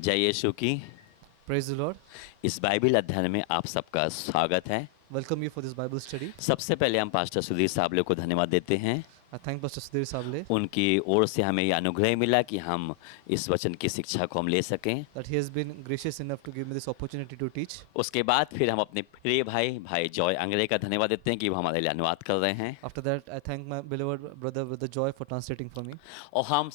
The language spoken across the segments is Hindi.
जय यीशु की। Praise the Lord. इस बाइबल अध्ययन में आप सबका स्वागत है। Welcome you for this Bible study. सबसे पहले हम पास्टर सुधीर साहब को धन्यवाद देते हैं। I thank Pastor Sudhir Sable उनकी ओर से हमें यह अनुग्रह मिला कि हम इस वचन की शिक्षा को हम ले सकें। that he has been gracious enough to give me this opportunity to teach. उसके बाद फिर हम अपने प्रिय भाई जॉय अंग्रेज का धन्यवाद देते हैं कि वो हमारे लिए अनुवाद कर रहे हैं। After that, I thank my beloved brother with the joy for translating for me. और हम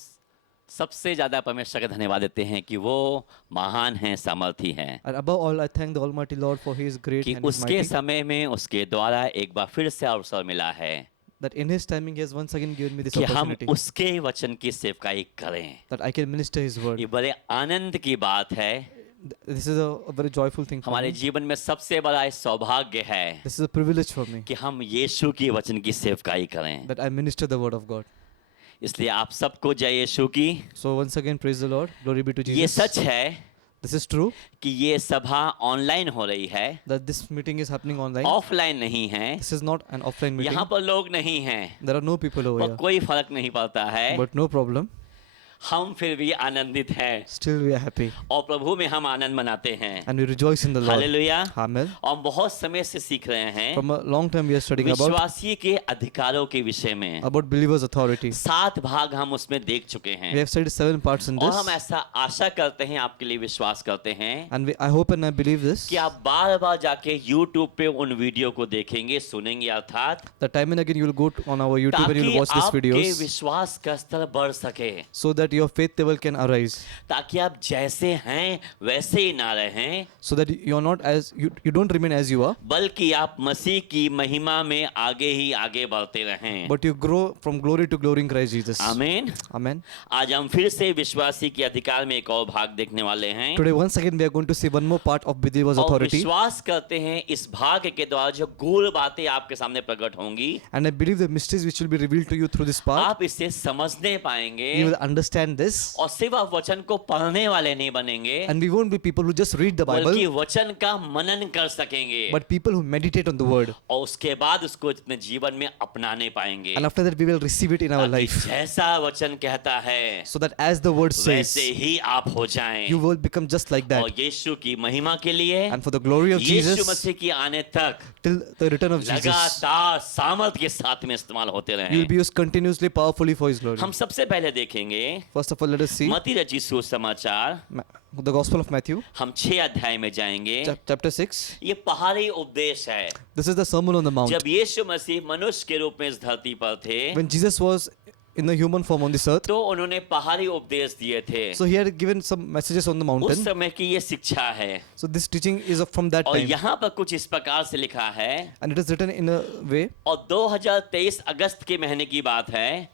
सबसे ज़्यादा परमेश्वर का धन्यवाद देते हैं कि वो महान हैं, सामर्थी हैं, And above all, I thank the Almighty Lord for His great कि and His उसके mighty. समय में उसके द्वारा एक बार फिर से अवसर मिला है That in His timing He has once again given me this कि हम opportunity. उसके वचन की सेवकाई करें। That I can minister His word. ये बड़े आनंद की बात है। This is a very joyful thing for हमारे me. जीवन में सबसे बड़ा सौभाग्य है This is a privilege for me कि हम यीशु की वचन की सेवकाई करें। that I minister the word of God. इसलिए आप सबको जय यीशु की। So once again, praise the Lord. Glory be to ये Jesus. सच है This is true कि ये सभा ऑनलाइन हो रही है, that this meeting is happening online. Offline नहीं है। This is not an offline meeting. यहाँ पर लोग नहीं हैं There are no people over और here. कोई फर्क नहीं पड़ता है। But no problem. हम फिर भी आनंदित हैं Still we are happy. और प्रभु में हम आनंद मनाते हैं। And we rejoice in the Lord. Hallelujah. Amen. और बहुत समय से सीख रहे हैं From a long time we are studying विश्वासी के अधिकारों के विषय में। about believers' authority. 7 भाग हम उसमें देख चुके हैं We have studied 7 parts in और this. हम ऐसा आशा करते हैं, आपके लिए विश्वास करते हैं And I hope and I believe this. कि आप बार बार जाके YouTube पे उन वीडियो को देखेंगे, सुनेंगे, अर्थात The time and again you will go on our YouTube and you ताकि will watch these आपके videos विश्वास का स्तर बढ़ सके, so that your faith level can arise. ताकि आप जैसे हैं वैसे ही ना रहें, So that you are not as you don't remain as you are, बल्कि आप मसीह की महिमा में आगे ही आगे बढ़ते रहें। but you grow from glory to glory in Christ Jesus. आमीन। Amen. आज हम फिर से विश्वासी के अधिकार में एक और भाग देखने वाले हैं Today once again we are going to see one more part of believers' और authority. विश्वास करते हैं इस भाग के द्वारा जो गूढ़ बातें आपके सामने प्रकट होंगी, And I believe the mysteries which will be revealed to you through this part, आप इसे समझने पाएंगे you will understand this. और सिर्फ आप वचन को पढ़ने वाले नहीं बनेंगे, And we won't be people who just read the Bible, बल्कि वचन का मनन कर सकेंगे but people who meditate on the word. और उसके बाद उसको अपने जीवन में अपनाने पाएंगे, And after that we will receive it in our ताकि life. जैसा वचन कहता है So that as the word says, वैसे ही आप हो जाएं you will become just like और that. यीशु की महिमा के लिए, And for the glory of Yeshu Jesus, मसीह की आने तक till the return of Jesus, लगातार सामर्थ के साथ में इस्तेमाल होते you will रहें। be used continuously powerfully for His glory. हम सबसे पहले देखेंगे First of all, let us see मत्ती रचित सुसमाचार, the Gospel of Matthew, हम 6 अध्याय में जाएंगे। chapter 6. ये पहाड़ी उपदेश है। This is the Sermon on the Mount. जब यीशु मसीह मनुष्य के रूप में इस धरती पर थे When Jesus was in the human form on this earth, तो उन्होंने पहाड़ी उपदेश दिए थे। so He had given some messages on the उस mountain. समय की ये शिक्षा है So this teaching is from that और time. यहाँ पर कुछ इस प्रकार से लिखा है And it is written in a way और 2023 अगस्त के महीने की बात है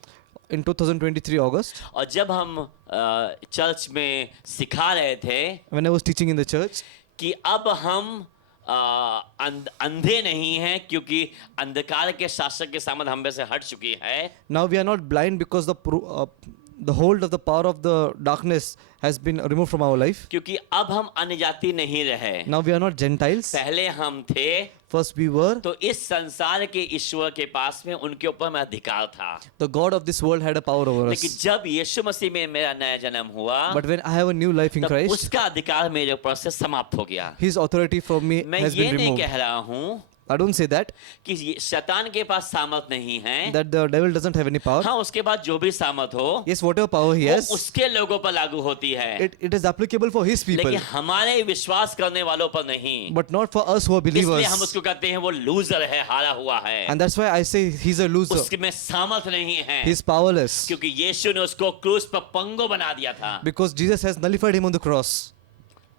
in 2023 August, और जब हम चर्च में सिखा रहे थे when I was teaching in the church, कि अब हम अंधे नहीं हैं क्योंकि अंधकार के शासक के सामने हम में से हट चुकी है। now we are not blind because the hold of the power of the darkness has been removed from our life. क्योंकि अब हम अन्य जाति नहीं रहे, Now we are not Gentiles. पहले हम थे। First we were. तो इस संसार के ईश्वर के पास में उनके ऊपर में अधिकार था, The God of this world had a power over लेकिन us. जब यीशु मसीह में मेरा नया जन्म हुआ But when I have a new life in तब Christ, उसका अधिकार मेरे ऊपर से समाप्त हो गया। His authority from me मैं has ये been नहीं removed. कह रहा हूँ I don't say that कि शैतान के पास सामर्थ नहीं है। that the devil doesn't have any power. हाँ, उसके बाद जो भी सामर्थ हो Yes, whatever power he वो has, उसके लोगों पर लागू होती है, it is applicable for his people, लेकिन हमारे विश्वास करने वालों पर नहीं। but not for us who are इसलिए हम believers. उसको कहते हैं वो लूजर है, हारा हुआ है, And that's why I say he's a loser. उसमें सामर्थ नहीं है, He's powerless क्योंकि यीशु ने उसको क्रूस पर पंगु बना दिया था। because Jesus has nullified him on the cross.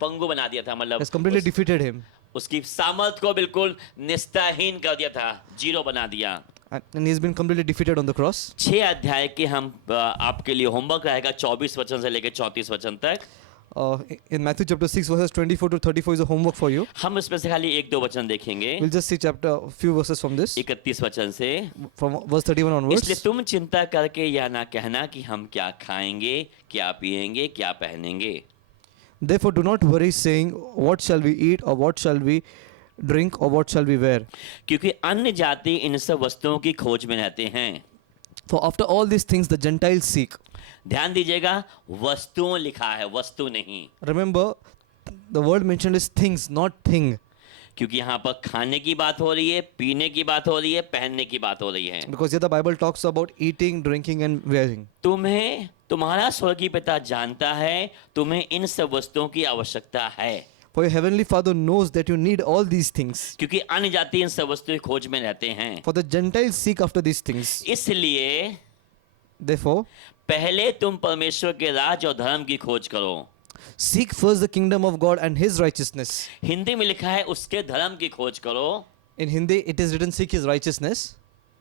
पंगु बना दिया था, मतलब Has completely defeated him. उसकी सामर्थ को बिल्कुल निस्ताहीन कर दिया था, जीरो बना दिया। And he's been completely defeated on the cross. 6 अध्याय के हम आपके लिए होमवर्क रहेगा 24 वचन से लेकर 34 वचन तक। In Matthew chapter 6 verses 24 to 34 is a homework for you. हम इसमें से खाली 1-2 वचन देखेंगे, We'll just see few verses from this, 31 वचन से। from verse 31 इसलिए onwards. तुम चिंता करके यह ना कहना कि हम क्या खाएंगे, क्या पिएंगे, क्या पहनेंगे। Therefore do not worry, saying, what shall we eat, or what shall we drink, or what shall we wear? क्योंकि अन्य जाति इन सब वस्तुओं की खोज में रहते हैं। For after all these things the Gentiles seek. ध्यान दीजिएगा, वस्तुओं लिखा है, वस्तु नहीं, Remember, the word mentioned is things, not thing. क्योंकि यहाँ पर खाने की बात हो रही है, पीने की बात हो रही है, पहनने की बात हो रही है। Because here the Bible talks about eating, drinking, and wearing. तुम्हें तुम्हारा स्वर्गीय पिता जानता है तुम्हें इन सब वस्तुओं की आवश्यकता है, For your heavenly Father knows that you need all these things. क्योंकि अन्य जाति इन सब वस्तुओं की खोज में रहते हैं। For the Gentiles seek after these things. इसलिए Therefore, पहले तुम परमेश्वर के राज और धर्म की खोज करो। seek first the kingdom of God and His righteousness. Hindi में लिखा है उसके धर्म की खोज करो। In Hindi, it is written, seek His righteousness,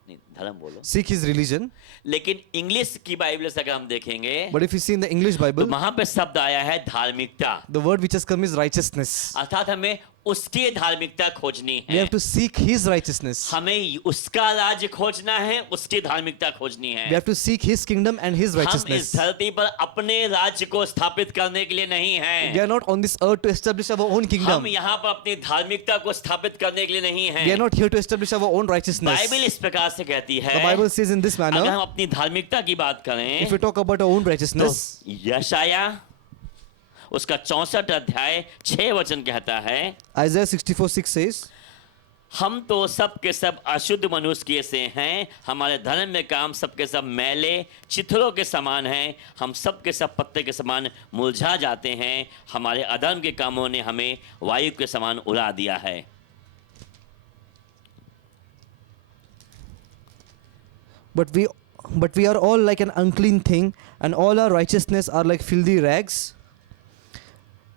नहीं, धर्म बोलो। seek His religion. लेकिन इंग्लिश की बाइबल से अगर हम देखेंगे But if you see in the English तो Bible, वहां पे शब्द आया है धार्मिकता, the word which has come is righteousness. अर्थात हमें उसकी धार्मिकता खोजनी We है, have to seek His righteousness. हमें उसका राज्य खोजना है, उसकी धार्मिकता खोजनी है। We have to seek His kingdom and His हम इस righteousness. धरती पर अपने राज्य को स्थापित करने के लिए नहीं We हैं, are not on this earth to establish our own kingdom. हम यहाँ पर अपनी धार्मिकता को स्थापित करने के लिए नहीं We are हैं। not here to establish our own righteousness. Bible इस प्रकार से कहती है, The Bible says in this अगर manner, हम अपनी धार्मिकता की बात करें if we talk about our own तो righteousness, यशाया उसका 64 अध्याय 6 वचन कहता है, Isaiah 64:6 says, हम तो सब के सब अशुद्ध मनुष्य के से हैं, हमारे धर्म में काम सब के सब मैले चिथड़ों के समान हैं, हम सब के सब पत्ते के समान मुरझा जाते हैं, हमारे अधर्म के कामों ने हमें वायु के समान उड़ा दिया है। but we are all like an unclean thing, and all our righteousness are like filthy rags.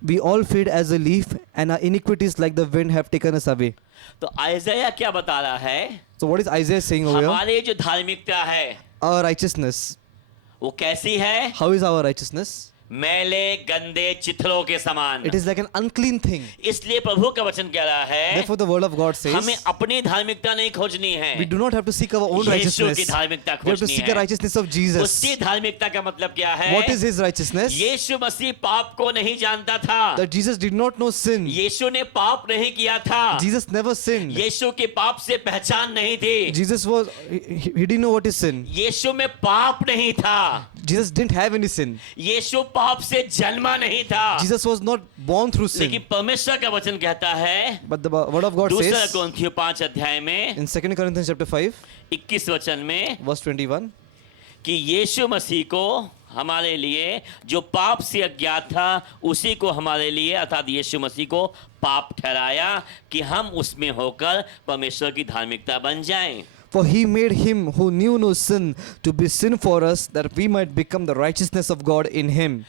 We all fade as a leaf, and our iniquities like the wind have taken us away. तो आइज़ाया क्या बता रहा है? So what is Isaiah saying over here? हमारे जो धार्मिकता है Our righteousness. वो कैसी है? How is our righteousness? मैले गंदे चिथड़ों के समान। It is like an unclean thing. इसलिए प्रभु का वचन कह रहा है, Therefore the word of God says, हमें अपनी धार्मिकता नहीं खोजनी है, we do not have to seek our own यीशु की righteousness. धार्मिकता We have to खोजनी seek the है। righteousness of Jesus. उसकी धार्मिकता का मतलब क्या है? What is His righteousness? यीशु मसीह पाप को नहीं जानता था, That Jesus did not know sin. यीशु ने पाप नहीं किया था, Jesus never sinned. यीशु के पाप से पहचान नहीं थी, Jesus was, he didn't know what is sin. यीशु में पाप नहीं था, Jesus didn't have any sin. यीशु पाप से जन्मा नहीं था। Jesus was not born through sin. लेकिन परमेश्वर का वचन कहता है But the word of God दूसरा says कोरिन्थियों 5 अध्याय में in 2 Corinthians chapter 5, 21 वचन में verse 21, कि यीशु मसीह को हमारे लिए जो पाप से अज्ञात था उसी को हमारे लिए अर्थात यीशु मसीह को पाप ठहराया कि हम उसमें होकर परमेश्वर की धार्मिकता बन जाएं। For He made Him who knew no sin to be sin for us, that we might become the righteousness of God in Him.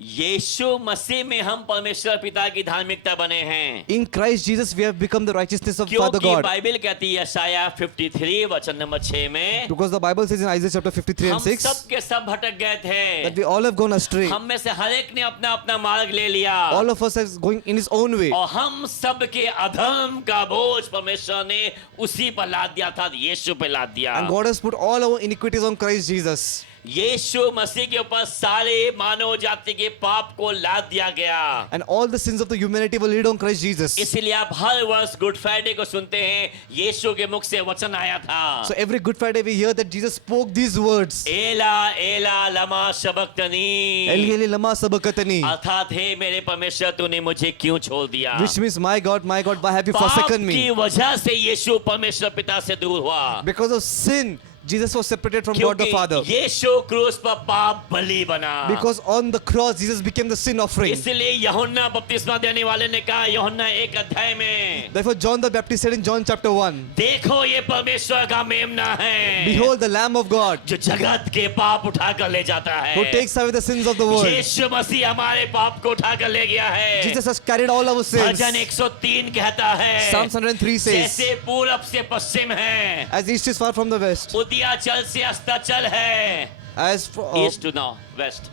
यीशु मसीह में हम परमेश्वर पिता की धार्मिकता बने हैं, In Christ Jesus we have become the righteousness of Father क्योंकि God. बाइबल कहती है यशाया 53 वचन नंबर 6 में, Because the Bible says in Isaiah chapter 53 हम and 6 सब के सब भटक गए थे, that we all have gone astray. हम में से हर एक ने अपना अपना मार्ग ले लिया All of us is going in His own way. और हम सब के अधर्म का बोझ परमेश्वर ने उसी पर लाद दिया था, यीशु पे लाद दिया। And God has put all our iniquities on Christ Jesus. यीशु मसीह के ऊपर सारे मानव जाति के पाप को लाद दिया गया। And all the sins of the humanity were laid on Christ Jesus. इसलिए आप हर वर्ष गुड फ्राइडे को सुनते हैं, यीशु के मुख से वचन आया था, So every Good Friday we hear that Jesus spoke these words. एला एला लमा शबक्तनी, Eli Eli lama sabachthani. अर्थात हे मेरे परमेश्वर तूने मुझे क्यों छोड़ दिया? Which means, my God, why have you पाप forsaken की me? वजह से यीशु परमेश्वर पिता से दूर हुआ, Because of sin, Jesus was separated from God the क्योंकि Father. यीशु क्रूस पर पाप बलि बना। Because on the cross, Jesus became the sin offering. इसलिए यूहन्ना बपतिस्मा देने वाले ने कहा यूहन्ना 1 अध्याय में, Therefore, John the Baptist said in John chapter 1, देखो ये परमेश्वर का मेमना है, Behold the Lamb of God जो जगत के पाप उठा कर ले जाता है। who takes away the sins of the world. यीशु मसीह हमारे पाप को उठा कर ले गया है। Jesus has carried all our sins. भजन 103 कहता है, Psalm 103 says, जैसे पूरब से पश्चिम है, As east is far from the west, उदयाचल से अस्ताचल है, east to north west,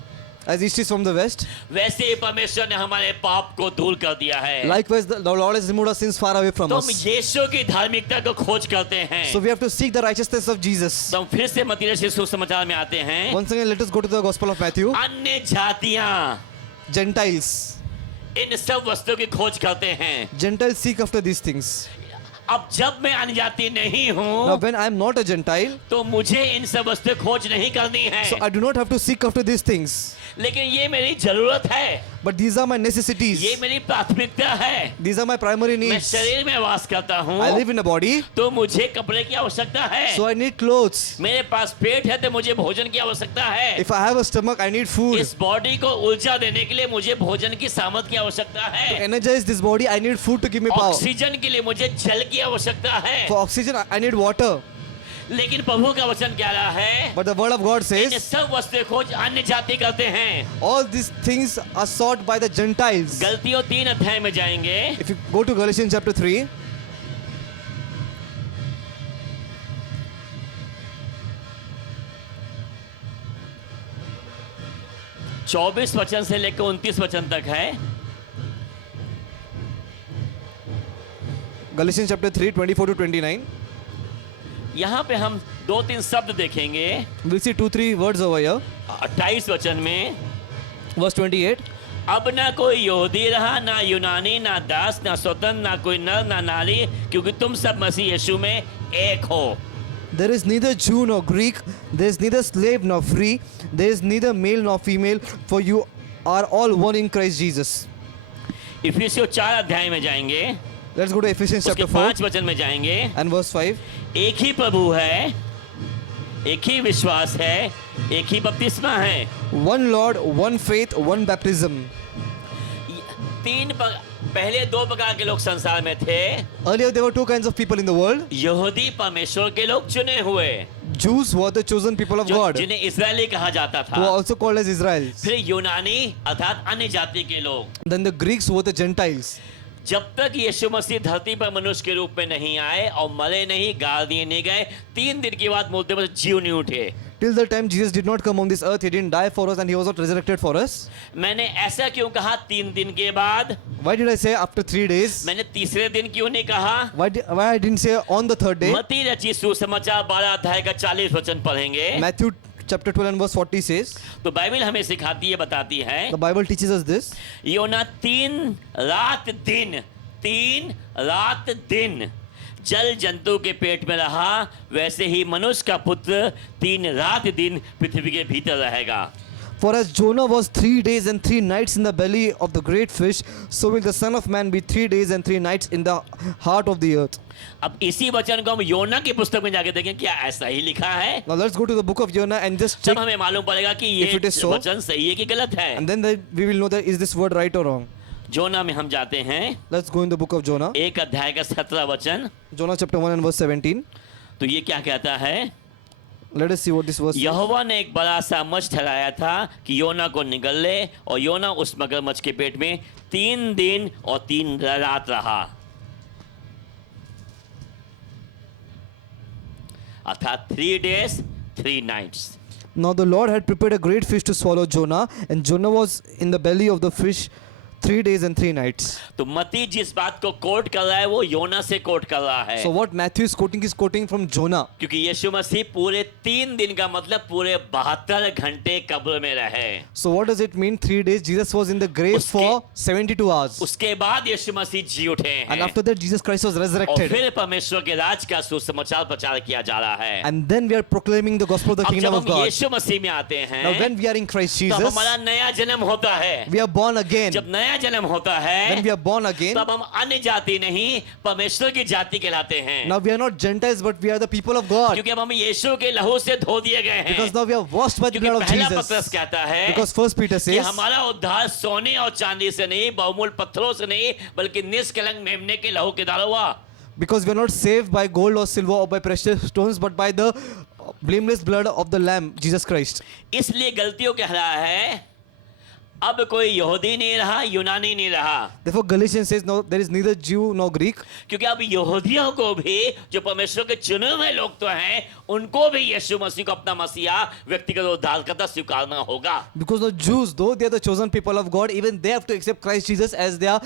as east is from the west, वैसे ही परमेश्वर ने हमारे पाप को दूर कर दिया है। likewise the Lord has removed our sins far away from तो हम us. यीशु की धार्मिकता को खोज करते हैं। So we have to seek the righteousness of Jesus. तो हम फिर से मत्ती रचित सुसमाचार में आते हैं। Once again, let us go to the Gospel of Matthew. अन्य जातियां Gentiles. इन सब वस्तुओं की खोज करते हैं। Gentiles seek after these things. अब जब मैं अन्यजाति नहीं Now, हूँ when I am not a Gentile, तो मुझे इन सब वस्तु खोज नहीं करनी है, so I do not have to seek after these things. लेकिन ये मेरी जरूरत है, But these are my ये necessities. मेरी प्राथमिकता है। These are my primary मैं needs. शरीर में वास करता हूँ I live in a body, तो मुझे कपड़े की आवश्यकता है, so I need clothes. मेरे पास पेट है तो मुझे भोजन की आवश्यकता है, If I have a stomach, I need food. इस बॉडी को ऊर्जा देने के लिए मुझे भोजन की सामग्री की आवश्यकता To है, energize this body, I need food to give me power. Oxygen के लिए मुझे जल की आवश्यकता है। For oxygen, I need water. लेकिन प्रभु का वचन क्या रहा है, But the word of God in says, सब वस्तु खोज अन्य जाति करते हैं। all these things are sought by the Gentiles. गलतियों 3 अध्याय में जाएंगे, If you go to Galatians chapter 3, चौबीस वचन से लेकर 29 वचन तक है। Galatians chapter 3, 24 to 29, यहाँ पे हम 2-3 शब्द देखेंगे। we'll see 2-3 words over here. 28 वचन में, Verse 28. अब ना कोई यहूदी रहा, ना यूनानी, ना दास, ना स्वतंत्र, ना कोई नर, ना नारी, क्योंकि तुम सब मसीह यीशु में एक हो। There is neither Jew nor Greek, there is neither slave nor free, there is neither male nor female, for you are all one in Christ Jesus. इफिसियों 4 अध्याय में जाएंगे, Let's go to Ephesians उसके chapter 4 5 वचन में जाएंगे। and verse 5. एक ही प्रभु है, एक ही विश्वास है, एक ही बपतिस्मा है। One Lord, one faith, one baptism. पहले 2 प्रकार के लोग संसार में थे। Earlier there were 2 kinds of people in the world. यहूदी परमेश्वर के लोग चुने हुए, Jews were the chosen people of God, जिन्हें इस्राएली कहा जाता who are था। also called as Israelites. फिर यूनानी अर्थात अन्य जाति के लोग। Then the Greeks were the Gentiles. जब तक यीशु मसीह धरती पर मनुष्य के रूप में नहीं आए और मरे नहीं, गाड़ दिए नहीं गए, 3 दिन के बाद मुर्दे में से जीव नहीं उठे। Till the time Jesus did not come on this earth, he didn't die for us and he was not resurrected for us. मैंने ऐसा क्यों कहा 3 दिन के बाद? Why did I say after 3 days? मैंने तीसरे दिन क्यों नहीं कहा? Why I didn't say on the 3rd day? मत्ती रची सुसमाचार 12 अध्याय का 40 वचन पढ़ेंगे Matthew chapter 12 and verse 40 says, तो बाइबल हमें सिखाती है, बताती है, the Bible teaches us this. योना 3 रात दिन जल जंतु के पेट में रहा, वैसे ही मनुष्य का पुत्र 3 रात दिन पृथ्वी के भीतर रहेगा। For as Jonah was 3 days and 3 nights in the belly of the great fish, so will the Son of Man be 3 days and 3 nights in the heart of the earth. अब इसी वचन को हम योना की पुस्तक में जाके देखें, क्या ऐसा ही लिखा है? Now let's go to the book of Jonah and just check, तब हमें मालूम पड़ेगा कि ये If it is so, वचन सही है कि गलत है। and then we will know that is this word right or wrong. जोना में हम जाते हैं, Let's go in the book of Jonah. 1 अध्याय का 17 वचन। Jonah chapter 1 and verse 17. तो ये क्या कहता है? Let us see what this verse says. यहोवा ने एक बड़ा सा मछ ठहराया था कि योना को निगल ले, और योना उस मगरमच्छ के पेट में 3 दिन और 3 रात रहा। अर्थात 3 days 3 nights। Now the Lord had prepared a great fish to swallow Jonah, and Jonah was in the belly of the fish 3 days and 3 nights. तो मत्ती जिस बात को कोट कर रहा है वो योना से कोट कर रहा है, So what Matthew is quoting from Jonah. क्योंकि यीशु मसीह पूरे 3 दिन का मतलब पूरे 72 घंटे कब्र में रहे। So what does it mean? 3 days Jesus was in the grave for 72 hours. उसके बाद यीशु मसीह जी उठे And हैं, after that Jesus Christ was और resurrected. फिर परमेश्वर के राज का सुसमाचार प्रचार किया जा रहा है। And then we are proclaiming the gospel of the अब kingdom जब of हम God. यीशु मसीह में आते हैं, Now when we are in Christ तब Jesus, हमारा नया जन्म होता है। we are born again. जब नया जन्म होता है, When we are born again, तब हम अन्य जाति नहीं, परमेश्वर की जाति कहलाते हैं, now we are not Gentiles but we are the people of God. क्योंकि अब हम यीशु के लहू से धो दिए गए हैं। Because now we are washed by the क्योंकि blood of पहला पत्रस Jesus. कहता है Because first Peter कि says, हमारा उद्धार सोने और चांदी से नहीं, बहुमूल्य पत्थरों से नहीं, बल्कि निष्कलंक मेमने के लहू के द्वारा हुआ। because we are not saved by gold or silver or by precious stones but by the blameless blood of the Lamb, Jesus Christ. इसलिए गलतियों कह रहा है, अब कोई यहूदी नहीं रहा, यूनानी नहीं रहा, Therefore Galatians says, no, there is neither Jew nor Greek. क्योंकि अब यहूदियों को भी, जो परमेश्वर के चुने हुए लोग तो हैं, उनको भी यीशु मसीह को अपना मसीहा व्यक्तिगत उद्धारकर्ता स्वीकारना होगा। Because the Jews, though they are the chosen people of God, even they have to accept Christ Jesus as their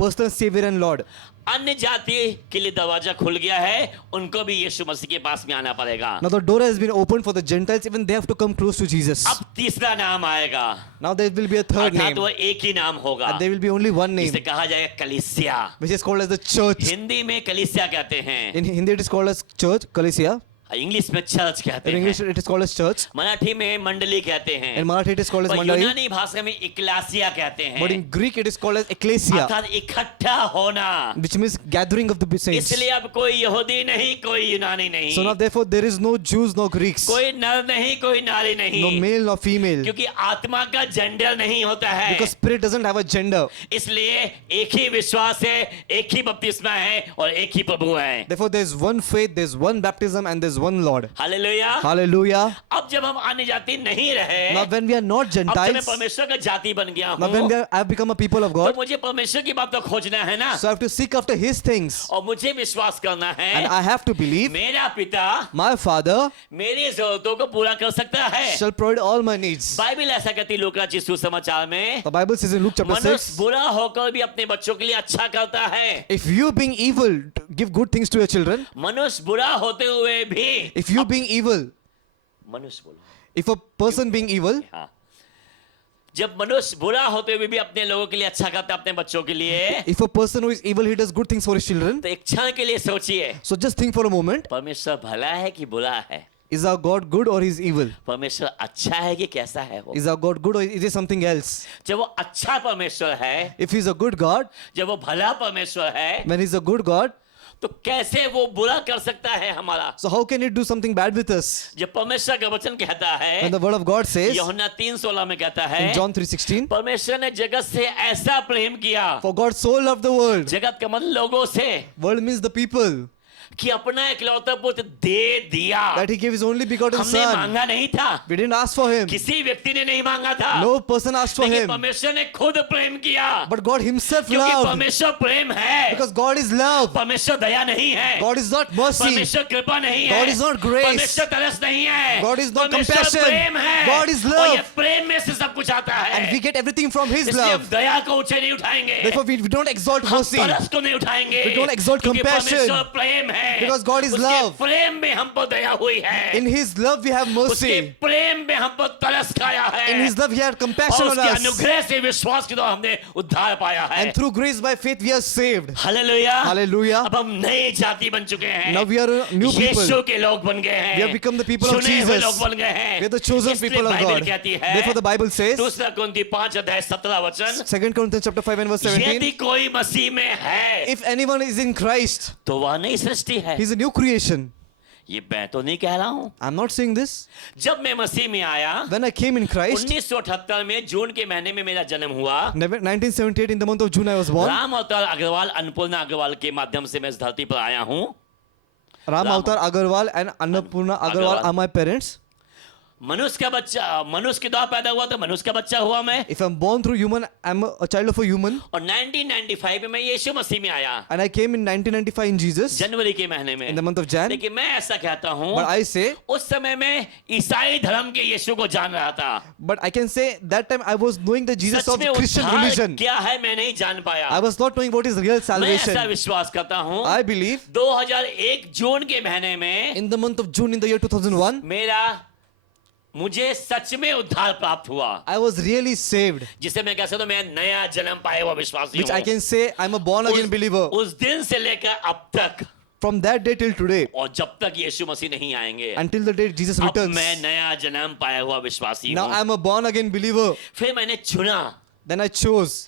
personal Savior and Lord. अन्य जाति के लिए दरवाजा खुल गया है, उनको भी यीशु मसीह के पास में आना पड़ेगा। Now the door has been opened for the Gentiles, even they have to come close to Jesus. अब तीसरा नाम आएगा, Now there will be a third अर्थात name, वो एक ही नाम होगा, and there will be only one name, जिसे कहा जाएगा कलीसिया। which is called as the church. Hindi में कलीसिया कहते हैं, In Hindi it is called as church, Kalesia. English में चर्च कहते In हैं, English it is called as church. Marathi में मंडली कहते हैं, In Marathi it is called as पर Mandali. यूनानी भाषा में इक्लेसिया कहते But हैं, in Greek it is called as ecclesia, अर्थात इकट्ठा होना। which means gathering of the saints. इसलिए अब कोई यहूदी नहीं, कोई यूनानी नहीं, So now therefore there is no Jews, no Greeks, कोई नर नहीं, कोई नारी no नहीं, male, no female, क्योंकि आत्मा का जेंडर नहीं होता है। because spirit doesn't have a gender. इसलिए एक ही विश्वास है, एक ही बपतिस्मा है और एक ही प्रभु है। Therefore there is one faith, there is one baptism, and there is one Lord. Hallelujah. Hallelujah. अब जब हम अन्य जाति नहीं रहे, Now when we are not अब जब मैं Gentiles, परमेश्वर का जाति बन गया now when हूँ, I have become a people of तो God, मुझे परमेश्वर की बात तो खोजना है ना, so I have to seek after His things, और मुझे विश्वास करना and है I have to believe मेरा पिता my Father मेरी जरूरतों को पूरा कर सकता है। shall provide all my needs. Bible ऐसा कहती है लूका जी सुसमाचार में, The Bible says in Luke chapter मनुष्य 6, बुरा होकर भी अपने बच्चों के लिए अच्छा करता है। if you being evil give good things to your children, मनुष्य बुरा होते हुए भी, if you being evil, मनुष्य बोलो, if a person being evil, हाँ, जब मनुष्य बुरा होते हुए भी अपने लोगों के लिए अच्छा करता है, अपने बच्चों के लिए, if a person who is evil he does good things for his children, तो एक क्षण के लिए सोचिए, so just think for a moment, परमेश्वर भला है कि बुरा है? is our God good or is evil? परमेश्वर अच्छा है कि कैसा है वो? Is our God good or is it something else? जब वो अच्छा परमेश्वर है, If he's a good God, जब वो भला परमेश्वर है, when he's a good God, तो कैसे वो बुरा कर सकता है हमारा? so how can he do something bad with us? जब परमेश्वर का वचन कहता है, When the word of God says यूहन्ना 3:16 में कहता है, in John 3:16, परमेश्वर ने जगत से ऐसा प्रेम किया, for God so loved the world, जगत का मतलब लोगों से, world means the people, कि अपना इकलौता पुत्र दे दिया। that he gave his only begotten हमने son. मांगा नहीं था, We didn't ask for him. किसी व्यक्ति ने नहीं मांगा था, No person asked for लेकिन him. परमेश्वर ने खुद प्रेम किया, But God himself क्योंकि loved. परमेश्वर प्रेम है, Because God is love. परमेश्वर दया नहीं है, God is not mercy. परमेश्वर कृपा नहीं है, God is not grace. परमेश्वर तरस नहीं है, God is not परमेश्वर compassion. प्रेम है, God is और love. ये प्रेम में से सब कुछ आता है। And we get everything from his इसलिए हम love. दया को ऊंचे नहीं उठाएंगे, Therefore we don't exalt हम mercy. तरस को नहीं उठाएंगे, We don't exalt क्योंकि compassion. परमेश्वर प्रेम है, Because God is उसके love. प्रेम में हम पर दया हुई है, In his love we have उसके mercy. प्रेम में हम पर तरस खाया है, In his love he had compassion और on उसके us. अनुग्रह से विश्वास के द्वारा हमने उद्धार पाया है। And through grace by faith we are saved. Hallelujah, Hallelujah. अब हम नई जाति बन चुके हैं, Now we are a new Yeshu people. के लोग बन गए हैं, We have become the people of चुने हुए Jesus. लोग बन गए हैं, We are the chosen इसलिए people of बाइबल God. कहती है, Therefore the Bible says, दूसरा कुरिन्थी 5:17 वचन, 2 Corinthians chapter 5 and verse यदि 17, कोई मसीह में है if anyone is in Christ, तो वह नई सृष्टि है। he is a new creation. ये मैं तो नहीं कह रहा हूं, I'm not saying this. जब मैं मसीह में आया, When I came in Christ, 1978 में जून के महीने में मेरा जन्म हुआ, 1978 in the month of June I was born. Ram अवतार अग्रवाल अन्नपूर्णा अग्रवाल के माध्यम से मैं इस धरती पर आया हूं। Ram Avatar Agarwal and Annapurna Agarwal are my parents. मनुष्य का बच्चा, मनुष्य के द्वारा पैदा हुआ तो मनुष्य का बच्चा हुआ मैं, If I'm born through human, I'm a child of a human. और 1995 में मैं यीशु मसीह में आया, And I came in 1995 in Jesus, जनवरी के महीने in the में। month of Jan. लेकिन मैं ऐसा कहता हूं, But I say, उस समय मैं ईसाई धर्म के यीशु को जान रहा था, but I can say that time I was knowing the Jesus such of में Christian उद्धार religion. क्या है मैं नहीं जान पाया। I was not knowing what is real मैं ऐसा salvation. विश्वास करता हूं, I believe 2001 जून के महीने में in the month of June in the year 2001, मुझे सच में उद्धार प्राप्त हुआ, I was really saved. जिसे मैं कह सकता हूं मैं नया जन्म पाया हुआ विश्वासी Which I हूं। can say I'm a born again believer. उस दिन से लेकर अब तक, From that day till today, और जब तक यीशु मसीह नहीं आएंगे, until the day Jesus अब returns. मैं नया जन्म पाया हुआ विश्वासी Now हूं। I'm a born again believer. फिर मैंने चुना Then I chose.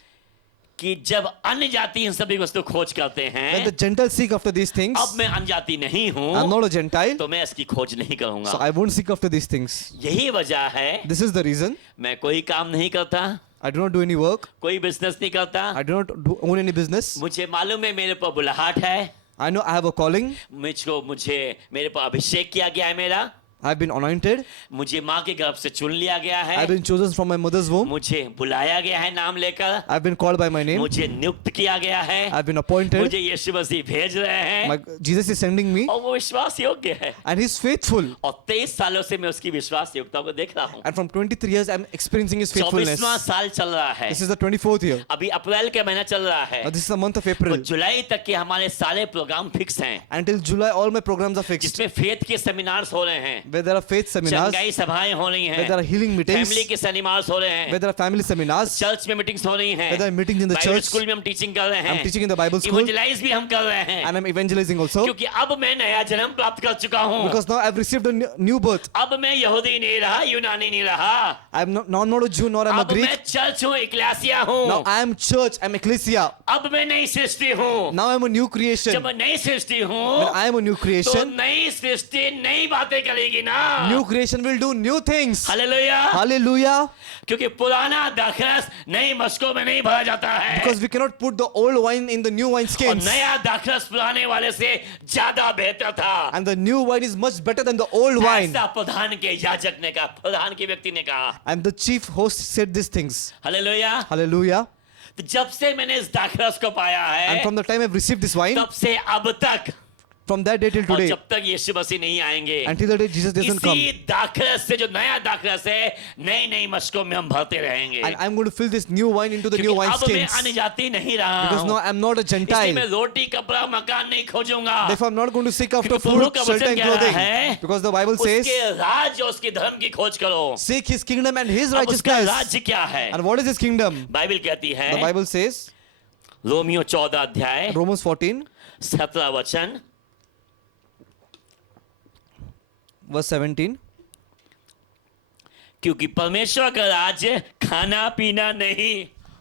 कि जब अन्य जाति इन सभी वस्तु खोज करते When the हैं, Gentiles seek after these things, अब मैं अन्य जाति नहीं I'm हूं, not a Gentile, तो मैं इसकी खोज नहीं so करूंगा। I won't seek after these things. यही वजह है This is the reason. मैं कोई काम नहीं करता, I do not do any work. कोई बिजनेस नहीं करता। I do not own any business. मुझे मालूम है मेरे पर बुलाहट है, I know I have a calling. मुझे मेरे पर अभिषेक किया गया है मेरा, I've been anointed. मुझे माँ के गर्भ से चुन लिया गया है, I've been chosen from my mother's womb. मुझे बुलाया गया है नाम लेकर, I've been called by my name. मुझे नियुक्त किया गया है, I've been appointed. मुझे यीशु मसीह भेज रहे हैं My, Jesus is sending me, और वो विश्वास योग्य है। and He's faithful. और 23 सालों से मैं उसकी विश्वास योग्यता को देख रहा हूँ। And from 23 years, I'm experiencing His faithfulness. 24वां साल चल रहा है, This is the 24th year. अभी अप्रैल का महीना चल रहा है, Now this is the month of तो April. जुलाई तक के हमारे सारे प्रोग्राम फिक्स हैं, Until July, all my programs are fixed. जिसमें फेथ के सेमिनार्स हो रहे हैं, Where there are faith seminars, चंगाई सभाएं हो रही where there are हैं, healing meetings, फैमिली के सेमिनार्स हो रहे हैं, where there are family seminars, church में मीटिंग्स हो रही हैं, where there are meetings in the Bible church. School में हम टीचिंग कर रहे हैं, I'm teaching in the Bible school, evangelise भी हम कर रहे हैं, and I'm evangelizing also. क्योंकि अब मैं नया जन्म प्राप्त कर चुका हूँ। Because now I've received a new birth. अब मैं यहूदी नहीं रहा, यूनानी नहीं रहा, Now I'm not a Jew nor I'm a अब Greek. मैं चर्च हूँ, इक्लेसिया हूँ, Now I am church, I'm ecclesia. अब मैं नई सृष्टि हूँ। Now I'm a new creation. जब मैं नई सृष्टि When हूँ I am a new तो creation, नई सृष्टि नई बातें करेगी ना। new creation will do new things. Hallelujah. Hallelujah. क्योंकि पुराना दाखरस नई मशकों में नहीं भरा जाता है, Because we cannot put the old wine in the new और wineskins. नया दाखरस पुराने वाले से ज्यादा बेहतर था। And the new wine is much better than the old wine. ऐसा प्रधान के याजक ने कहा, प्रधान के व्यक्ति ने कहा। And the chief host said these things. Hallelujah. Hallelujah. तो जब से मैंने इस दाखरस को पाया And है, from the time I've received this wine, तब से अब तक, from that day till और today, जब तक यीशु मसीह नहीं आएंगे, until the day Jesus doesn't come, इसी दाखरस से, जो नया दाखरस है, नई नई मशकों में हम भरते रहेंगे। and I'm going to fill this new wine into the new क्योंकि अब मैं wineskins. अन्य जाति नहीं रहा Because हूँ, now I'm not a इसलिए मैं Gentile. रोटी कपड़ा मकान नहीं खोजूंगा। Therefore, I'm not going to seek after क्योंकि प्रभु food, का shelter, वचन and कह रहा clothing. है, Because the Bible says, उसके राज्य और उसके धर्म की खोज करो। seek His kingdom and His अब उसका righteousness. राज्य क्या है? And what is His kingdom? Bible कहती है, The Bible says, रोमियो 14 अध्याय Romans 14, 17 वचन, verse 17. क्योंकि परमेश्वर का राज्य खाना पीना नहीं।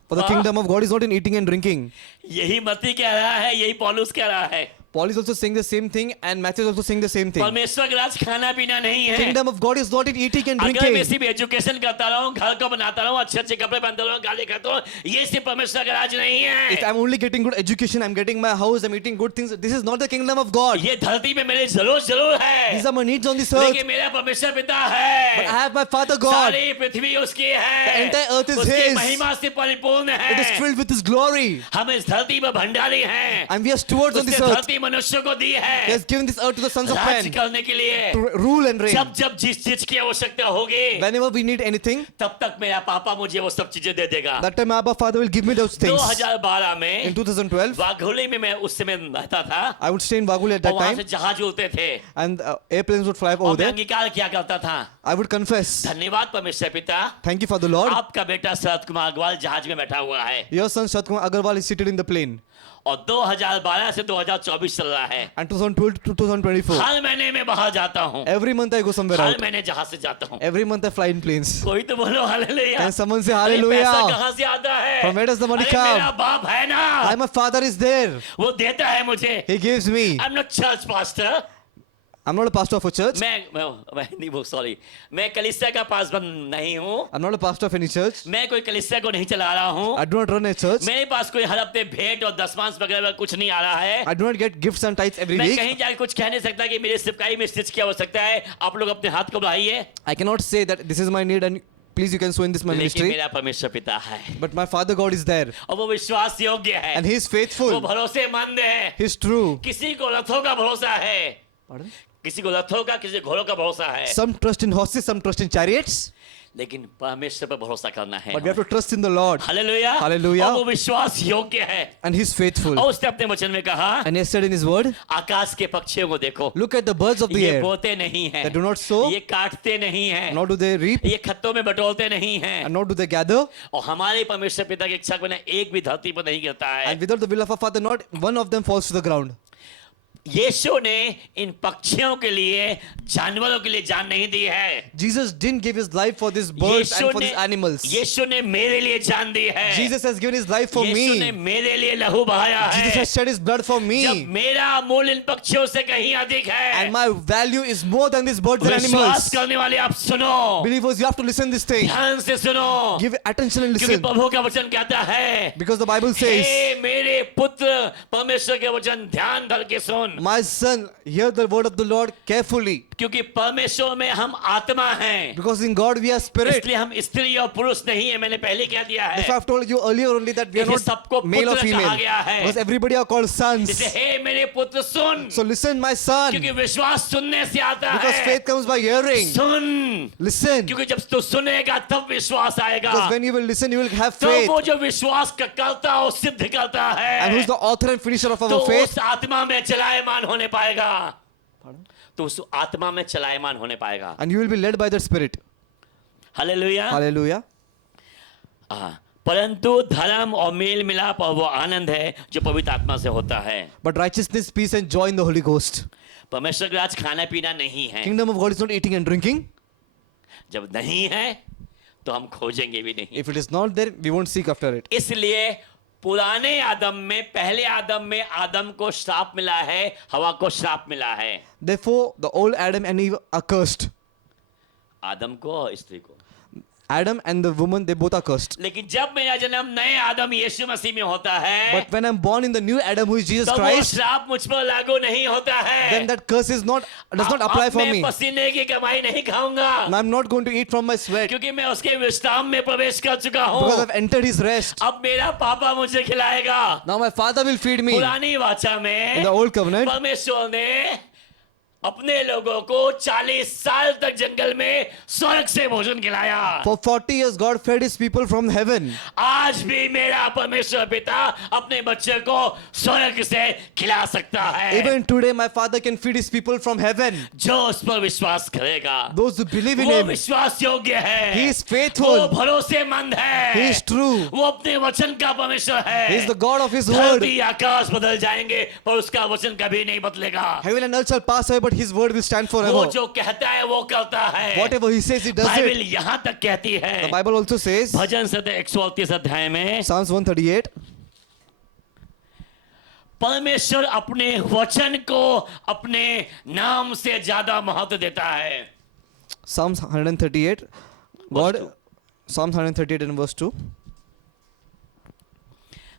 For the kingdom of God is not in eating and drinking. यही मती कह रहा है, यही पौलुस कह रहा है। Paul is also saying the same thing, and Matthew is also saying the same thing. परमेश्वर का राज खाना पीना नहीं है। Kingdom of God is not in eating and अगर मैं drinking. सिर्फ एजुकेशन करता रहूं, घर को बनाता रहूं, अच्छे अच्छे कपड़े पहनता रहूं, गाली खाता रहूं, ये सिर्फ परमेश्वर का राज नहीं If है। I'm only getting good education, I'm getting my house, I'm eating good things, this is not the kingdom of God. ये धरती पे मेरे जरूर है, These are my needs on this earth. लेकिन मेरा परमेश्वर पिता But है। I have my Father God. सारी पृथ्वी उसकी है, The entire earth is उसकी His. महिमा से परिपूर्ण It is है। filled with His glory. हम इस धरती पर भंडारी हैं, And we are stewards on उसने this earth. धरती मनुष्य को दी He है has given this earth to the sons of राज्य man करने के लिए। to rule and reign. जब जब जिस चीज की आवश्यकता होगी, Whenever we need anything, तब तक मेरा पापा मुझे वो सब चीजें दे देगा। that time Abba Father will give me those things. 2012 में In 2012, वाघोली में मैं उस समय रहता था, I would stay in Baguli at और that वहां time, से जहाज उड़ते थे, and airplanes would fly और over मैं there. अंगीकार क्या करता था, I would confess, धन्यवाद परमेश्वर पिता, thank you for the Lord. आपका बेटा शरद कुमार अग्रवाल जहाज में बैठा हुआ है। Your son Shatkumar Agarwal is seated in the plane. और 2012 से 2024 चल रहा है। And 2012 to 2024, हर महीने में बाहर जाता हूँ, every month I go somewhere her out. महीने जहाज से जाता हूँ। Every month I fly in planes. कोई तो बोलो हालेलुया। Can someone say अरे hallelujah? पैसा कहाँ से आता है? From where does the money अरे come? मेरा बाप है ना, Why my Father is there. वो देता है मुझे। He gives me. I'm not church pastor. I'm not a pastor of a church. मैं नहीं वो सॉरी, मैं कलीसिया का पासबंद नहीं हूँ, I'm not a pastor of any church. मैं कोई कलीसिया को नहीं चला रहा हूँ, I do not run a church. मेरे पास कोई हर हफ्ते भेंट और दशमांश वगैरह कुछ नहीं आ रहा है। I do not get gifts and tithes every मैं week. कहीं जाके कुछ कह नहीं सकता कि मेरे सिपाही में स्टिच की आवश्यकता है, आप लोग अपने हाथ को बढ़ाइए। I cannot say that this is my need and please you can sow in this my लेकिन ministry. मेरा परमेश्वर पिता है, But my Father God is there और वो विश्वास योग्य है, and He is वो faithful. भरोसेमंद है। He is true. किसी को रथों का भरोसा है, Pardon? किसी को रथों का, किसी को घोड़ों का भरोसा है, Some trust in horses, some trust in chariots. लेकिन परमेश्वर पर भरोसा करना है। But we have to trust in the Lord hallelujah, Hallelujah. और वो विश्वास योग्य है। and He is faithful. और उसने अपने वचन में कहा, And He has said in His word, आकाश के पक्षियों को देखो, look at the birds of the ये air. बोते नहीं हैं, They do not sow, ये काटते नहीं हैं, nor do they reap, ये खत्तों में बटोरते नहीं हैं, and nor do they gather. और हमारे परमेश्वर पिता की इच्छा के बिना एक भी धरती पर नहीं गिरता है। And without the will of our Father, not one of them falls to the ground. यीशु ने इन पक्षियों के लिए, जानवरों के लिए जान नहीं दी है। Jesus didn't give His life for these birds and for these animals. यीशु ने मेरे लिए जान दी है। Jesus has given His life for यीशु ने me. मेरे लिए लहू बहाया Jesus है। has shed His blood for जब me. मेरा मूल इन पक्षियों से कहीं अधिक है। And my value is more than these birds and विश्वास animals. करने वाले आप सुनो, Believers, you have to listen this thing. ध्यान से सुनो, Give attention and क्योंकि listen. प्रभु का वचन कहता है, Because the Bible says, हे मेरे पुत्र, परमेश्वर के वचन ध्यान धर के सुन। सुन, My son, hear the word of the Lord carefully. क्योंकि परमेश्वर में हम आत्मा हैं, Because in God we are spirit. इसलिए हम स्त्री और पुरुष नहीं है. मैंने पहले कह दिया है. If I've told you earlier only that we are इसे not सबको male or पुत्र female. कहा गया है. Because everybody are called sons. इसे हे मेरे पुत्र सुन, So listen, my son. क्योंकि विश्वास सुनने से आता Because है. faith comes by hearing. Soon, Listen. क्योंकि जब तू सुनेगा तब विश्वास आएगा. Because when you will listen, you will have तो faith. वो जो विश्वास का करता है वो सिद्ध करता And who है. is the author and finisher of तो our faith? उस आत्मा में चलायमान होने पाएगा. तो उस आत्मा में चलायमान होने पाएगा. And you will be led by the spirit. Hallelujah. Hallelujah. परंतु धर्म और मेल मिलाप और वो आनंद है जो पवित्र आत्मा से होता है. But righteousness, peace and joy in the Holy Ghost. परमेश्वर का राज खाना पीना नहीं है. Kingdom of God is not eating and drinking. जब नहीं है तो हम खोजेंगे भी नहीं. If it is not there, we won't seek after it. इसलिए पुराने आदम में, पहले आदम में आदम को श्राप मिला है, हवा को श्राप मिला है. Therefore, the old Adam and Eve are cursed. आदम को और स्त्री को. Adam and the woman, they both are cursed. लेकिन जब मेरा जन्म नए आदम यीशु मसीह में होता है, But when I'm born in the new Adam, who is Jesus तो वो Christ, श्राप मुझ पर लागू नहीं होता है. then that curse does not apply अब for मैं me. पसीने की कमाई नहीं खाऊंगा, And I'm not going to eat from my sweat क्योंकि मैं उसके विश्राम में प्रवेश कर चुका because हूँ. I've entered his rest. अब मेरा पापा मुझे खिलाएगा. Now my father will feed me. पुरानी वाचा In में the old covenant, परमेश्वर ने अपने लोगों को 40 साल तक जंगल में स्वर्ग से भोजन खिलाया. for 40 years, God fed his people from heaven. आज भी मेरा परमेश्वर पिता अपने बच्चे को स्वर्ग से खिला सकता है. Even today, my father can feed his people from heaven. जो उस पर विश्वास करेगा, Those who believe in वो him, विश्वास योग्य है. he is वो faithful. भरोसेमंद है. He is true. वो अपने वचन का परमेश्वर है. He is the God of his word. धरती आकाश बदल जाएंगे पर उसका वचन कभी नहीं बदलेगा. Heaven and earth shall pass away, but his word will stand वो forever. जो कहता है वो करता है. Whatever he says, he does Bible it. यहाँ तक कहती है. The Bible also says, भजन संहिता 138 अध्याय में Psalms 138, परमेश्वर अपने वचन को अपने नाम से ज्यादा महत्व देता है. Psalms 138, God, two. Psalms 138 and verse 2.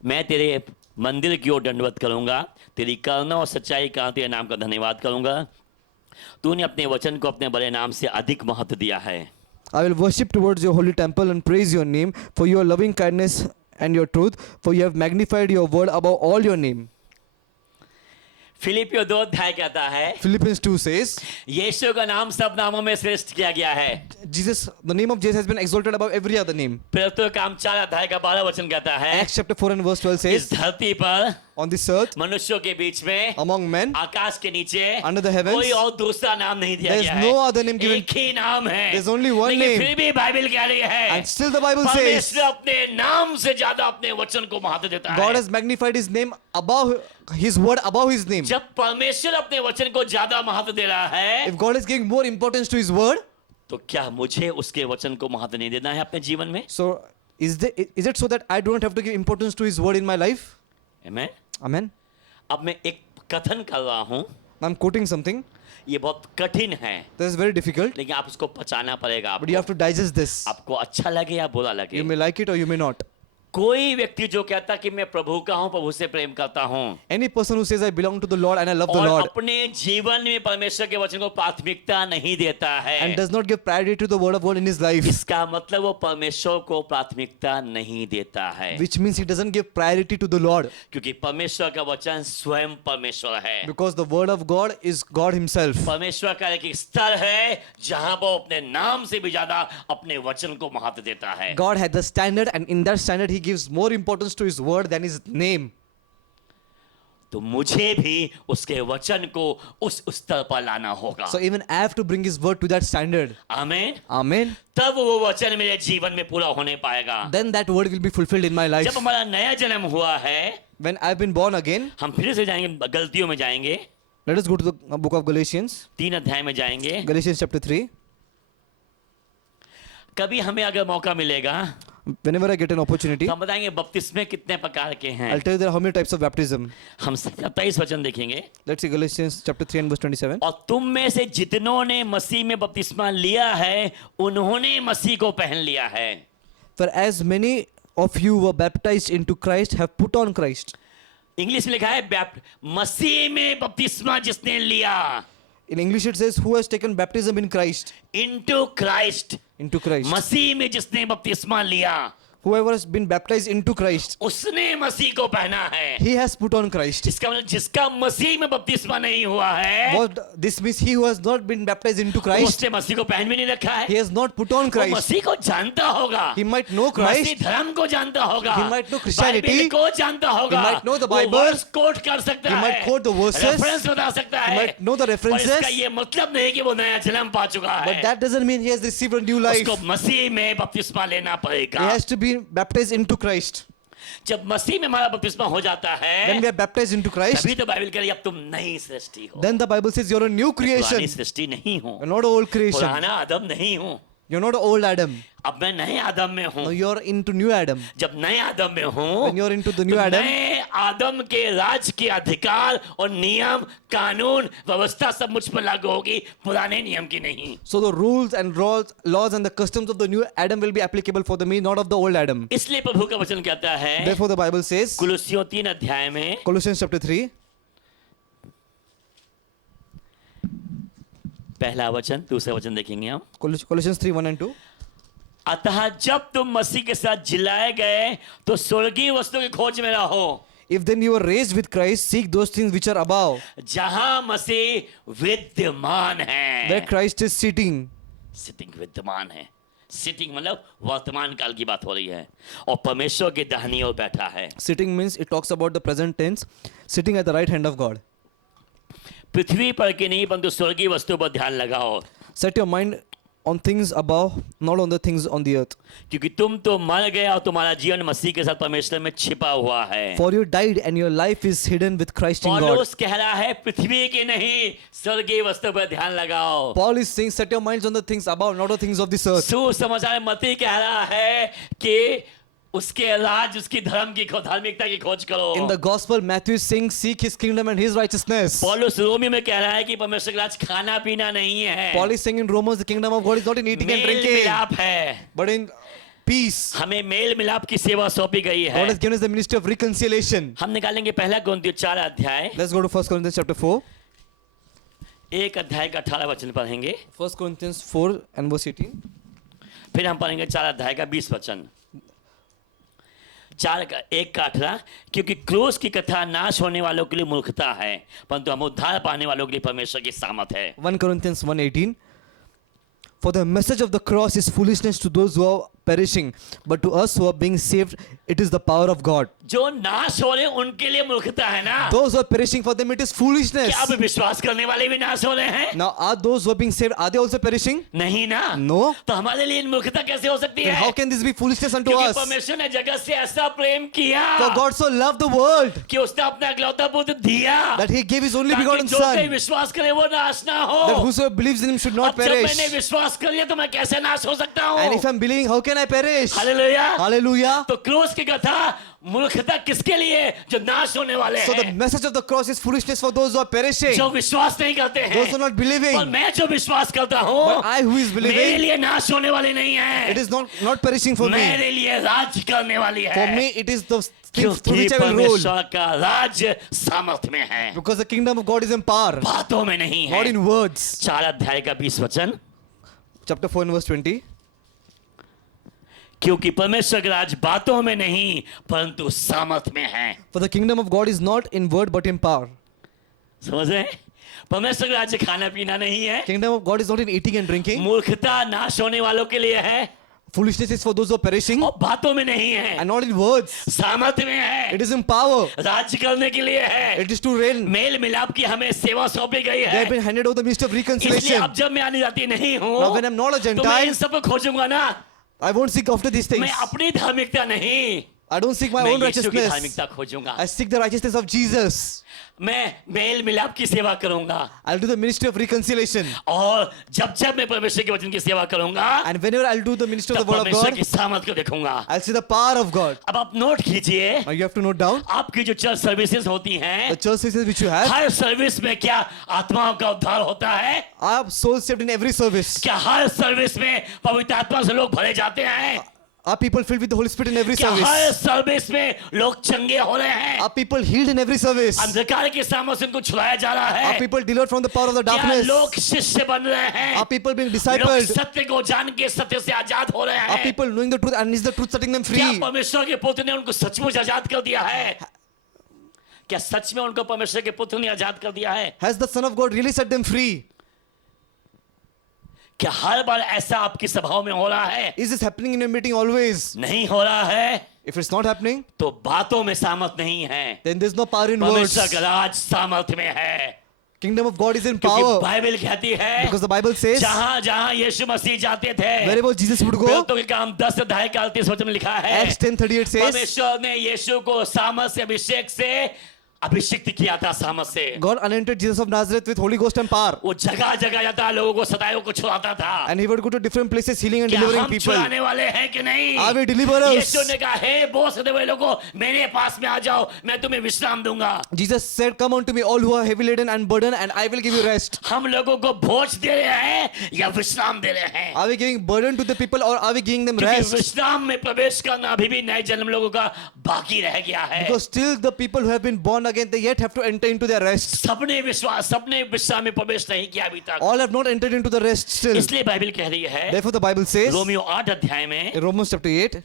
मैं तेरे मंदिर की ओर दंडवत करूंगा, तेरी करुणा और सच्चाई का तेरे नाम का धन्यवाद करूंगा. तूने अपने वचन को अपने बड़े नाम से अधिक महत्व दिया है. I will worship towards your holy temple and praise your name for your loving kindness and your truth, for you have magnified your word above all your name. फिलिपियो 2 अध्याय कहता है, Philippians 2 says, यीशु का नाम सब नामों में श्रेष्ठ किया गया है. Jesus, the name of Jesus has been exalted above every other name. प्रेरितों का काम 4 अध्याय का 12 वचन कहता है, Acts chapter 4 and verse 12 इस says, धरती पर on this earth, मनुष्यों के बीच में among men, आकाश के नीचे under the heavens, कोई और दूसरा नाम नहीं दिया there is गया no है. other name given. एक ही नाम है. There is only one लेकिन name. फिर भी बाइबल कह रही है, And still the Bible says, परमेश्वर अपने नाम से ज्यादा अपने वचन को महत्व देता God है. has magnified his name above his word above his name. जब परमेश्वर अपने वचन को ज्यादा महत्व दे रहा है, If God is giving more importance to his word, तो क्या मुझे उसके वचन को महत्व नहीं देना है अपने जीवन में? so is it so that I don't have to give importance to his word in my life? Amen? Amen. अब मैं एक कथन कर रहा हूं, I'm quoting something ये बहुत कठिन है, that is very difficult, लेकिन आप उसको पचाना पड़ेगा. but you have to digest this. आपको अच्छा लगे या बुरा लगे. You may like it or you may not. कोई व्यक्ति जो कहता कि मैं प्रभु का हूं, प्रभु से प्रेम करता हूं, Any person who says I belong to the Lord and I love the और Lord अपने जीवन में परमेश्वर के वचन को प्राथमिकता नहीं देता है, and does not give priority to the word of God in his life, इसका मतलब वो परमेश्वर को प्राथमिकता नहीं देता है. which means he doesn't give priority to the Lord, क्योंकि परमेश्वर का वचन स्वयं परमेश्वर है. because the word of God is God himself. परमेश्वर का एक स्तर है जहां वो अपने नाम से भी ज्यादा अपने वचन को महत्व देता है. God had the standard and in that standard he gives more importance to his word than his name. तो मुझे भी उसके वचन को उस स्तर पर लाना होगा. So even I have to bring his word to that standard. आमीन. Amen. तब वो वचन मेरे जीवन में पूरा होने पाएगा. Then that word will be fulfilled in my life. जब हमारा नया जन्म हुआ है, When I've been born again, हम फिर से जाएंगे, गलतियों में जाएंगे, let us go to the book of Galatians. 3 अध्याय में जाएंगे. Galatians chapter 3. कभी हमें अगर मौका मिलेगा Whenever I get an opportunity, तो हम बताएंगे बपतिस्मे कितने प्रकार के हैं. I'll tell you there are how many types of baptism. हम 27 वचन देखेंगे. Let's see Galatians chapter 3 and verse 27. और तुम में से जितनों ने मसीह में बपतिस्मा लिया है, उन्होंने मसीह को पहन लिया है. For as many of you were baptized into Christ have put on Christ. English में लिखा है मसीह में बपतिस्मा जिसने लिया, In English it says, who has taken baptism in Christ. Into Christ, Into Christ. मसीह में जिसने बपतिस्मा लिया, Whoever has been baptized into Christ, उसने मसीह को पहना है। he has put on Christ. इसका मतलब जिसका मसीह में बपतिस्मा नहीं हुआ है, What this means, he who has not been baptized into Christ, उसने मसीह को पहन भी नहीं रखा है। he has not put on वो Christ. मसीह को जानता होगा, He might know Christ. मसीह धर्म को जानता होगा, He might know Christianity. Bible को जानता होगा, He might know the वो Bible. वर्स कोट कर सकता He है, might quote the verses. Reference बता सकता He है, might know the पर references. इसका ये मतलब नहीं कि वो नया जन्म पा चुका है। But that doesn't mean he has received a new life. उसको मसीह में बपतिस्मा लेना He पड़ेगा। has to be baptized into Christ. जब मसीह में हमारा बपतिस्मा हो जाता When है, we are baptized into Christ, तभी तो बाइबल कह रही है अब तुम नई सृष्टि हो। then the Bible says you're a new पुरानी creation. सृष्टि नहीं हो, You're not an old creation. पुराना आदम नहीं हूँ, You're not an old Adam. अब मैं नए आदम में Now हूँ। you're into new Adam. जब नए आदम में हूँ, When you're into the new तो Adam, नए आदम के राज के अधिकार और नियम कानून व्यवस्था सब मुझ पर लागू होगी, पुराने नियम की नहीं। so the rules and laws and the customs of the new Adam will be applicable for me, not of the old Adam. इसलिए प्रभु का वचन कहता है Therefore the Bible says, कुलुस्सियों 3 अध्याय में Colossians chapter 3, पहला वचन दूसरा वचन देखेंगे हम। Colossians 3, 1 and 2. अतः जब तुम मसीह के साथ जिलाए गए तो स्वर्गीय वस्तु की खोज में रहो, If then you are raised with Christ, seek those things which are above, जहां मसीह विद्यमान है। where Christ is sitting. Sitting विद्यमान है, सिटिंग मतलब वर्तमान काल की बात हो रही है, और परमेश्वर के दाहिनी ओर बैठा है। Sitting means it talks about the present tense, sitting at the right hand of God. पृथ्वी पर की नहीं परंतु स्वर्गीय वस्तु पर ध्यान लगाओ, Set your mind on things above, not on the things on the earth. क्योंकि तुम तो मर गए और तुम्हारा जीवन मसीह के साथ परमेश्वर में छिपा हुआ है। For you died and your life is hidden with Christ in God. पौलुस कह रहा है पृथ्वी की नहीं स्वर्गीय वस्तु पर ध्यान लगाओ। Paul is saying, set your minds on the things above, not the things of this earth. सुसमाचार मत्ती कह रहा है कि उसके राज उसकी धार्मिकता की खोज करो। In the gospel, Matthew is saying, seek his kingdom and his righteousness. पौलुस रोमी में कह रहा है कि परमेश्वर का राज खाना पीना नहीं है, Paul is saying in Romans, the kingdom of God is not in eating and मेल drinking, मिलाप है। but in peace. हमें मेल मिलाप की सेवा सौंपी गई है। God has given us the ministry of reconciliation. हम निकालेंगे पहला कोरिन्थियों 4 अध्याय, Let's go to 1 Corinthians chapter 4. 1 अध्याय का 18 वचन पढ़ेंगे, 1 Corinthians 4 and verse 18. फिर हम पढ़ेंगे 4 अध्याय का 20 वचन। 1 क्योंकि क्रूस की कथा नाश होने वालों के लिए मूर्खता है, परंतु हम उद्धार पाने वालों के लिए परमेश्वर की सामर्थ है। 1 Corinthians 1:18. For the message of the cross is foolishness to those who are perishing, but to us who are being saved, it is the power of God. जो नाश हो रहे हैं उनके लिए मूर्खता है ना। Those who are perishing, for them it is foolishness. क्या अब विश्वास करने वाले भी नाश हो रहे हैं? Now, are those who are being saved, are they also perishing? नहीं ना। No. तो हमारे लिए मूर्खता कैसे हो सकती Then है? how can this be foolishness unto क्योंकि us? परमेश्वर ने जगत से ऐसा प्रेम किया For God so loved the world कि उसने अपना इकलौता पुत्र दिया that he gave his only ताकि begotten जो कोई Son, विश्वास करे वो नाश ना that हो। whosoever believes in him should not अब जब मैंने perish. विश्वास कर लिया तो मैं कैसे नाश हो सकता हूँ? And if I'm believing, how can I perish? Hallelujah. Hallelujah. तो क्रूस की कथा मूर्खता किसके लिए? जो नाश होने वाले So the हैं, message of the cross is foolishness for those who are perishing, जो विश्वास नहीं करते those who हैं। are not believing. और मैं जो विश्वास करता हूँ, But I who is मेरे believing, लिए नाश होने वाली नहीं है, it is not perishing for me. मेरे लिए राज करने वाली For है, me, it is the things through क्योंकि which I will rule. परमेश्वर का राज सामर्थ में है, Because the kingdom of God is in power, बातों में नहीं not है। in words. 4 अध्याय का 20 वचन, Chapter 4 and verse 20. क्योंकि परमेश्वर का राज बातों में नहीं परंतु सामर्थ में है। For the kingdom of God is not in word but in power. समझ रहे हैं? परमेश्वर का राज्य खाना पीना नहीं है, Kingdom of God is not in eating and drinking. मूर्खता नाश होने वालों के लिए है, Foolishness is for those who are perishing और बातों में नहीं है, and not in words. सामर्थ में है, It is in power. राज्य करने के लिए है। It is to reign. मेल मिलाप की हमें सेवा सौंपी गई They है। have been handed over the ministry of इसलिए reconciliation. अब जब मैं आने जाती नहीं Now when हूँ I'm not a तो मैं Gentile, इन सब को खोजूंगा ना, I won't seek after these things. मैं अपनी धार्मिकता नहीं, I don't seek my मैं own यीशु की righteousness. धार्मिकता खोजूंगा। I seek the righteousness of Jesus. मैं मेल मिलाप की सेवा करूंगा, I'll do the ministry of reconciliation. और जब जब मैं परमेश्वर के वचन की सेवा करूंगा And whenever I'll do the ministry of तब the word of परमेश्वर God, की सामर्थ को देखूंगा। I'll see the power of God. अब आप नोट कीजिए, Now you have to note down आपकी जो चर्च सर्विसेज होती हैं, the church services which you have. Her service में क्या आत्माओं का उद्धार होता है? I have souls saved in every service. क्या हर सर्विस में पवित्र आत्मा से लोग भरे जाते हैं? Are people filled with the Holy Spirit in every क्या service? हर सर्विस में लोग चंगे हो रहे हैं? Are people healed in every service? अंधकार के सामने से उनको छुड़ाया जा रहा Are है? people delivered from the power of the क्या darkness? लोग शिष्य बन रहे हैं? Are people being लोग discipled? सत्य को जान के सत्य से आजाद हो रहे Are हैं? people knowing the truth and is the truth setting them क्या free? परमेश्वर के पुत्र ने उनको सचमुच आजाद कर दिया है? क्या सच में उनको परमेश्वर के पुत्र ने आजाद कर दिया है? Has the Son of God really set them free? क्या हर बार ऐसा आपकी सभाओं में हो रहा है? Is this happening in your meeting always? नहीं हो रहा है If it's not happening, तो बातों में सामर्थ नहीं है। then there's no power in words. परमेश्वर का राज सामर्थ में है, Kingdom of God is in क्योंकि power. बाइबल कहती है Because the Bible says, जहां जहां यीशु मसीह जाते थे, wherever Jesus would go, प्रेरितों के काम 10 अध्याय का 38 वचन में लिखा है, Acts 10:38 says, परमेश्वर ने यीशु को सामर्थ से अभिषेक से अभिषिक्त किया था। सामर्थ से God anointed Jesus of Nazareth with Holy Ghost and power. वो जगह जगह जाता, लोगों को सताए को छुड़ाता था। And he would go to different places healing and क्या delivering हम people. छुड़ाने वाले हैं कि नहीं? Are we deliverers? यीशु ने कहा, हे बोझ से हुए लोगों, मेरे पास में आ जाओ, मैं तुम्हें विश्राम दूंगा। Jesus said, come unto me all who are heavy laden and burdened and I will give you rest. हम लोगों को बोझ दे रहे हैं या विश्राम दे रहे हैं? Are we giving burden to the people or are we giving them क्योंकि rest? विश्राम में प्रवेश करना अभी भी नए जन्म लोगों का बाकी रह गया है। Because still the people who have been born again, they yet have to enter into their rest. सबने विश्राम में प्रवेश नहीं किया अभी तक। All have not entered into the rest still. इसलिए बाइबल कह रही है, Therefore the Bible says, Romeo 8 अध्याय में in Romans chapter 8,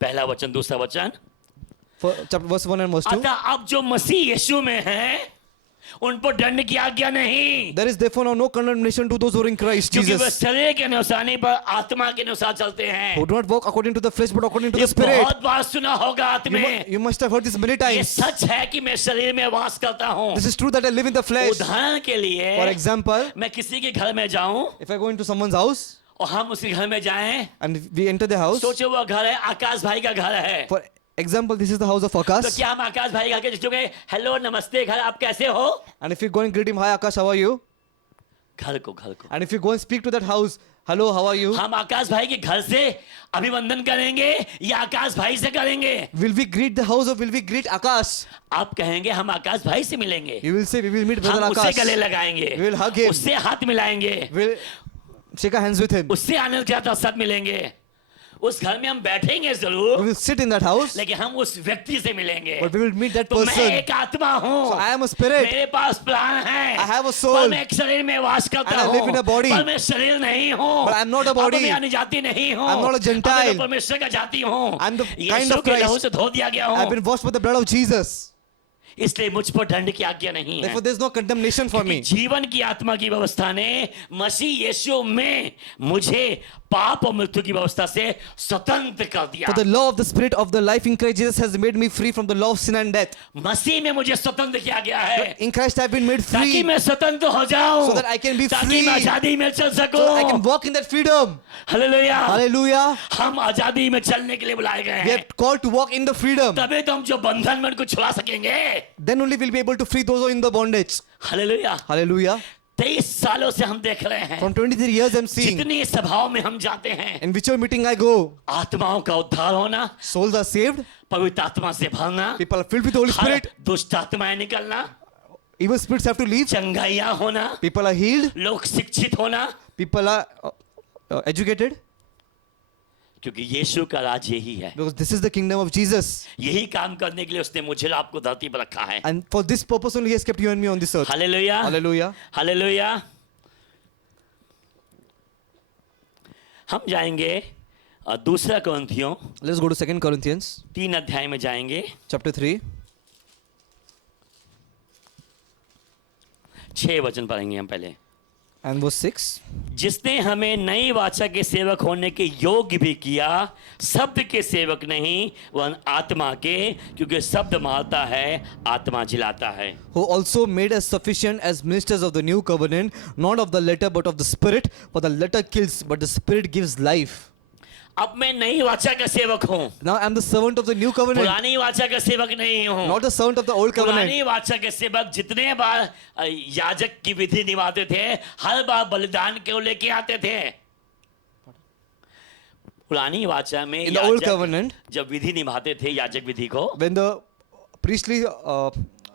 पहला वचन दूसरा वचन, verse 1 and verse 2, अतः अब जो मसीह यीशु में हैं उन पर दंड की आज्ञा नहीं, there is therefore now no condemnation to those who are in Christ क्योंकि वे Jesus, शरीर के अनुसार नहीं पर आत्मा के अनुसार चलते हैं। who do not walk according to the flesh but according to ये the Spirit. बहुत बार सुना होगा आत्मे, You must have heard this many ये times. सच है कि मैं शरीर में वास करता हूँ। This is true that I live in the flesh. उदाहरण के लिए For example, मैं किसी के घर में जाऊं if I go into someone's house और हम उसी घर में जाएं, and we enter the house, सोचो वो घर है आकाश भाई का घर है, for example, this is the house of तो Akash, क्या हम आकाश भाई का जो हेलो नमस्ते घर आप कैसे हो, and if you go and greet him, hi Akash, how are you? घर को And if you go and speak to that house, hello, how are you? हम आकाश भाई के घर से अभिवंदन करेंगे या आकाश भाई से करेंगे? Will we greet the house or will we greet Akash? आप कहेंगे हम आकाश भाई से मिलेंगे, You will say we will meet brother हम उससे गले Akash. लगाएंगे, We will hug him. उससे हाथ मिलाएंगे, We'll shake our hands with him. उससे आनंद के साथ मिलेंगे, उस घर में हम बैठेंगे We जरूर, will sit in that house, लेकिन हम उस व्यक्ति से मिलेंगे। but we will meet that तो मैं person. एक आत्मा हूँ, So I am a spirit. मेरे पास प्राण है, I have a soul. पर मैं एक शरीर में वास करता And I हूँ, live in a body. पर मैं शरीर नहीं हूँ, But I am not a body. अब मैं अन्य जाति नहीं हूँ, I am not a Gentile. अब मैं तो परमेश्वर का जाति हूँ, I am the kind Yeshu of के Christ. लहू से धो दिया गया I have हूँ, been washed by the blood of Jesus. इसलिए मुझ पर दंड की आज्ञा नहीं है। Therefore, there is no condemnation for me. जीवन की आत्मा की व्यवस्था ने मसीह यीशु में मुझे पाप और मृत्यु की व्यवस्था से स्वतंत्र कर दिया। For the law of the Spirit of the life in Christ Jesus has made me free from the law of sin and death. मसीह में मुझे स्वतंत्र किया गया है, In Christ I have been made ताकि free, मैं स्वतंत्र हो जाऊं, so that I can be ताकि free, मैं आजादी में चल so that I can सकूं। walk in that freedom. Hallelujah. Hallelujah. हम आजादी में चलने के लिए बुलाए गए We हैं, are called to walk in the freedom. तभी तो हम जो बंधन में उनको छुड़ा सकेंगे। Then only we'll be able to free those who are in the bondage. Hallelujah. Hallelujah. 23 सालों से हम देख रहे हैं, From 23 years I'm seeing, जितनी सभाओं में हम जाते हैं, in whichever meeting I go, आत्माओं का उद्धार होना, souls are saved, पवित्र आत्मा से भरना, people are filled with the Holy her Spirit, दुष्ट आत्माएं निकलना, evil spirits have to leave, चंगाइयां होना, people are healed, लोग शिक्षित होना, people are educated, क्योंकि यीशु का राज यही है। because this is the kingdom of Jesus. यही काम करने के लिए उसने मुझे और आपको धरती पर रखा है। And for this purpose only He has kept you and me on this earth. Hallelujah, Hallelujah. Hallelujah. हम जाएंगे दूसरा कोरिन्थियों Let's go to 2 Corinthians 3 अध्याय में जाएंगे, chapter 3 6 वचन पढ़ेंगे हम पहले। and verse 6. जिसने हमें नई वाचा के सेवक होने के योग्य भी किया, शब्द के सेवक नहीं वह आत्मा के, क्योंकि शब्द मारता है, आत्मा जिलाता है। Who also made us sufficient as ministers of the new covenant, not of the letter but of the Spirit, for the letter kills but the Spirit gives life. अब मैं नई वाचा का सेवक हूँ, Now I am the servant of the new covenant, पुरानी वाचा का सेवक नहीं हूँ। not the servant of the old covenant. पुरानी वाचा के सेवक जितने बार याजक की विधि निभाते थे, हर बार बलिदान क्यों लेके आते थे? पुरानी वाचा में In the old याजक covenant, जब विधि निभाते थे, याजक विधि को, when the priestly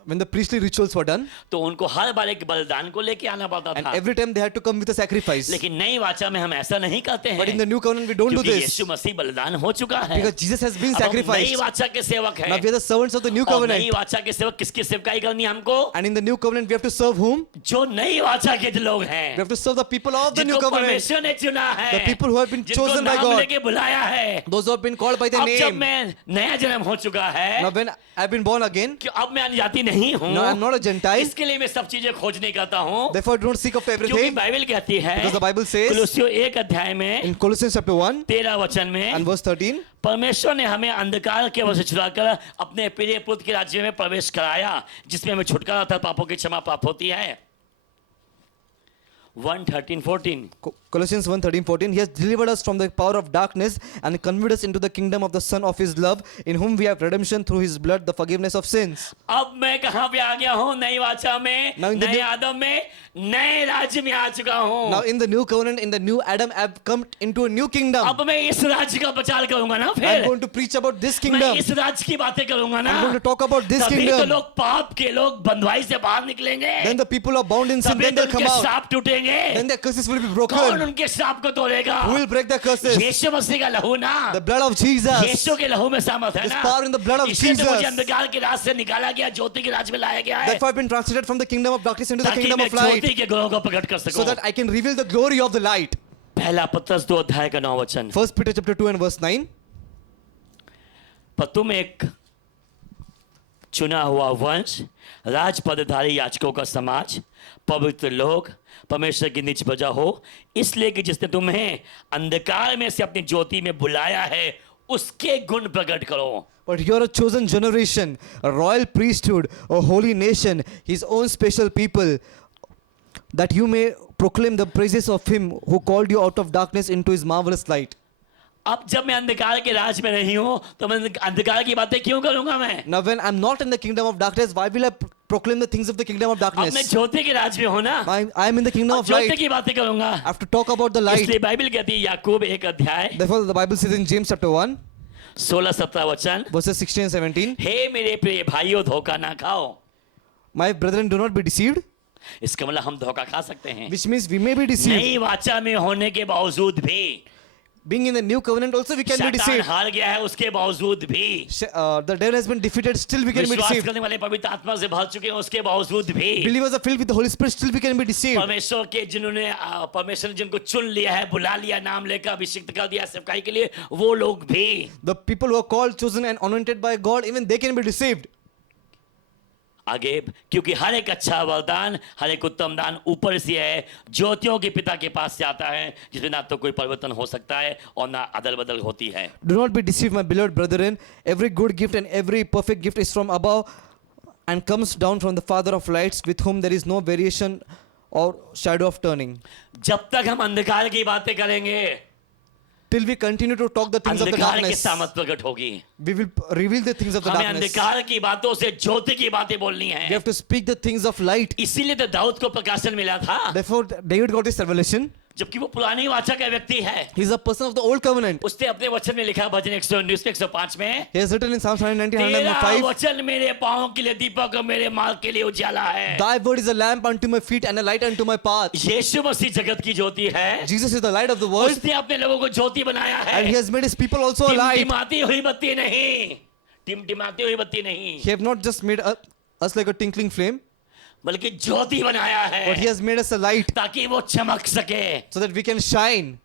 when the priestly rituals were done, तो उनको हर बार एक बलिदान को लेके आना पड़ता and था। every time they had to come with a sacrifice. लेकिन नई वाचा में हम ऐसा नहीं करते But in the हैं, new covenant, we don't do क्योंकि this यीशु मसीह बलिदान हो चुका है। because Jesus has been अब हम नई sacrificed. वाचा के सेवक Now हैं, we are the servants of the new और नई covenant, वाचा के सेवक किसकी सेवकाई करनी है हमको? and in the new covenant, we have to serve whom? जो नई वाचा के लोग We हैं, have to serve the people of the new जिनको covenant, परमेश्वर ने चुना है, the people who have been जिनको chosen by नाम God, लेके बुलाया है। those who have been called by their अब जब name. मैं नया जन्म हो चुका है, Now when I've been born again, कि अब मैं अन्यजाति नहीं हूँ, now I'm not a Gentile, इसके लिए मैं सब चीजें खोज नहीं करता हूँ, therefore I don't seek after क्योंकि everything, बाइबल कहती है because the Bible says कुलुस्सियों 1 अध्याय में in Colossians chapter 1 13 वचन में, and verse 13, परमेश्वर ने हमें अंधकार के वश से छुड़ाकर अपने प्रिय पुत्र के राज्य में प्रवेश कराया, जिसमें हमें छुटकारा था, पापों की क्षमा प्राप्त होती है। 1:13-14 Colossians 1:13-14, He has delivered us from the power of darkness and conveyed us into the kingdom of the Son of His love, in whom we have redemption through His blood, the forgiveness of sins. अब मैं कहां पे आ गया हूं? नई वाचा में, Now in the नए new- आदम में, नए राज्य में आ चुका हूं। Now in the new covenant, in the new Adam, I've come into a new kingdom. अब मैं इस राज्य का प्रचार करूंगा ना, I'm फिर going to preach about this मैं kingdom. इस राज्य की बातें करूंगा ना, I'm going to talk about this तभी तो kingdom. लोग पाप के लोग बंधुआई से बाहर निकलेंगे, Then the people are bound in sin, तभी then तो they'll come उनके out. श्राप टूटेंगे। Then their curses will be कौन broken. उनके श्राप को तोड़ेगा? Who will break the curses? यीशु मसीह का लहू ना, The blood of Jesus. यीशु के लहू में सामर्थ है There's ना, power in the blood of इसलिए तो मुझे Jesus. अंधकार के राज से निकाला गया, ज्योति के राज में लाया गया है, Therefore I've been translated from the kingdom of darkness into the ताकि kingdom मैं of light, ज्योति के गुणों को प्रकट कर so सकूं। that I can reveal the glory of the light. पहला पत्रस 2 अध्याय का 9 वचन, 1 Peter chapter 2 and verse 9. पर तुम एक चुना हुआ वंश, राजपदधारी याजकों का समाज, पवित्र लोग, परमेश्वर की निज प्रजा हो, इसलिए कि जिसने तुम्हें अंधकार में से अपनी ज्योति में बुलाया है, उसके गुण प्रकट करो। But you are a chosen generation, a royal priesthood, a holy nation, His own special people, that you may proclaim the praises of Him who called you out of darkness into His marvelous light. अब जब मैं अंधकार के राज में नहीं हूं, तो मैं अंधकार की बातें क्यों करूंगा? मैं Now when I'm not in the kingdom of darkness, why will I proclaim the things of the kingdom of अब मैं darkness? ज्योति के राज में हूं ना, I am in the kingdom अब of ज्योति light. की बातें करूंगा। I have to talk about the light. इसलिए बाइबल कहती है, याकूब 1 अध्याय Therefore the Bible says in James chapter 1, 16-17 वचन, verses 16 and 17, हे मेरे प्रिय भाइयों, धोखा ना खाओ। My brethren, do not be deceived, इसका मतलब हम धोखा खा सकते हैं। which means we may be deceived. नई वाचा में होने के बावजूद भी, Being in the new covenant also we can be शैतान deceived. हार गया है, उसके बावजूद भी, The devil has been defeated, still we can be विश्वास deceived. करने वाले पवित्र आत्मा से भर चुके हैं, उसके बावजूद भी, Believers are filled with the Holy Spirit, still we can be deceived. परमेश्वर के जिन्होंने परमेश्वर ने जिनको चुन लिया है, बुला लिया, नाम लेकर अभिषिक्त कर दिया सेवकाई के लिए, वो लोग भी। The people who are called, chosen and anointed by God, even they can be deceived. आगे, क्योंकि हर एक अच्छा वरदान, हर एक उत्तम दान ऊपर से है, ज्योतियों के पिता के पास से आता है, जिसमें ना तो कोई परिवर्तन हो सकता है और ना अदल बदल होती है। Do not be deceived, my beloved brethren. Every good gift and every perfect gift is from above and comes down from the Father of lights, with whom there is no variation or shadow of turning. जब तक हम अंधकार की बातें करेंगे, Till we continue to talk the things of the अंधकार की darkness, सामत प्रकट होगी। we will reveal the things of the हमें darkness. अंधकार की बातों से ज्योति की बातें बोलनी We है। have to speak the things of light. इसीलिए तो दाऊद को प्रकाशन मिला था, Therefore, David got his revelation. जबकि वो पुरानी वाचा का व्यक्ति है। He is a person of the old covenant. उसने अपने वचन में लिखा, भजन 119 में 105 में, He has written in Psalms 190, तेरा 105, वचन मेरे पाँव के लिए दीपक और मेरे मार्ग के लिए उजाला है। Thy word is a lamp unto my feet and a light unto my path. यीशु मसीह जगत की ज्योति है, Jesus is the light of the world, उसने अपने लोगों को ज्योति बनाया है। and He has made His people also a light. टिमटिमाती हुई बत्ती नहीं, टिमटिमाती हुई बत्ती नहीं, He have not just made us like a tinkling flame, बल्कि ज्योति बनाया but He है, has made us a light ताकि वो चमक सके। so that we can shine.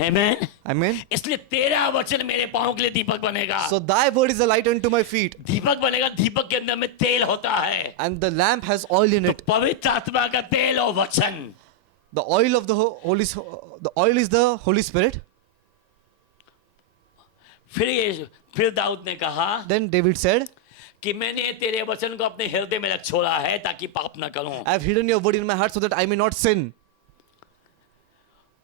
Amen. Amen. इसलिए तेरा वचन मेरे पाँव के लिए दीपक बनेगा। So Thy word is a light unto my feet, दीपक बनेगा, दीपक के अंदर में तेल होता है, and the lamp has oil in तो it. पवित्र आत्मा का तेल और वचन। The oil of the the oil is the Holy Spirit. फिर दाऊद ने कहा Then David said, कि मैंने तेरे वचन को अपने हृदय में रख छोड़ा है, ताकि पाप न करूं। I have hidden your word in my heart so that I may not sin.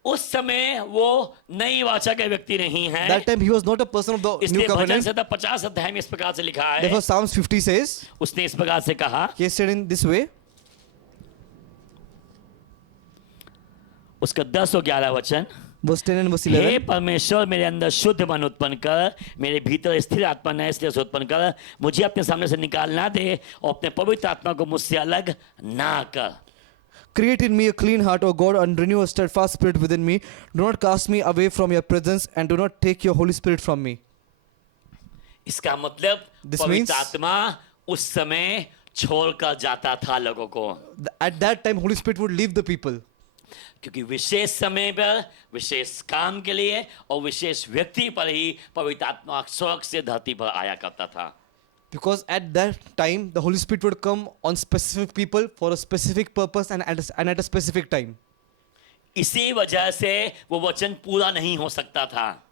उस समय वो नई वाचा का व्यक्ति नहीं है, That time he was not a person of the new इसलिए भजन covenant. संहिता 50 अध्याय में इस प्रकार से लिखा है, Therefore Psalms 50 says, उसने इस प्रकार से कहा, he has said in this way, उसका 10 और 11 वचन, Verse 10 and verse हे 11. परमेश्वर, मेरे अंदर शुद्ध मन उत्पन्न कर, मेरे भीतर स्थिर आत्मा नए सिरे से उत्पन्न कर, मुझे अपने सामने से निकाल ना दे और अपने पवित्र आत्मा को मुझसे अलग ना कर। Create in me a clean heart, O God, and renew a steadfast spirit within me. Do not cast me away from your presence, and do not take your Holy Spirit from me. इसका मतलब This means- पवित्र आत्मा उस समय छोड़कर जाता था लोगों को, At that time, Holy Spirit would leave the people. क्योंकि विशेष समय पर विशेष काम के लिए और विशेष व्यक्ति पर ही पवित्र आत्मा स्वर्ग से धरती पर आया करता था। Because at that time, the Holy Spirit would come on specific people for a specific purpose and at a specific time. इसी वजह से वो वचन पूरा नहीं हो सकता था।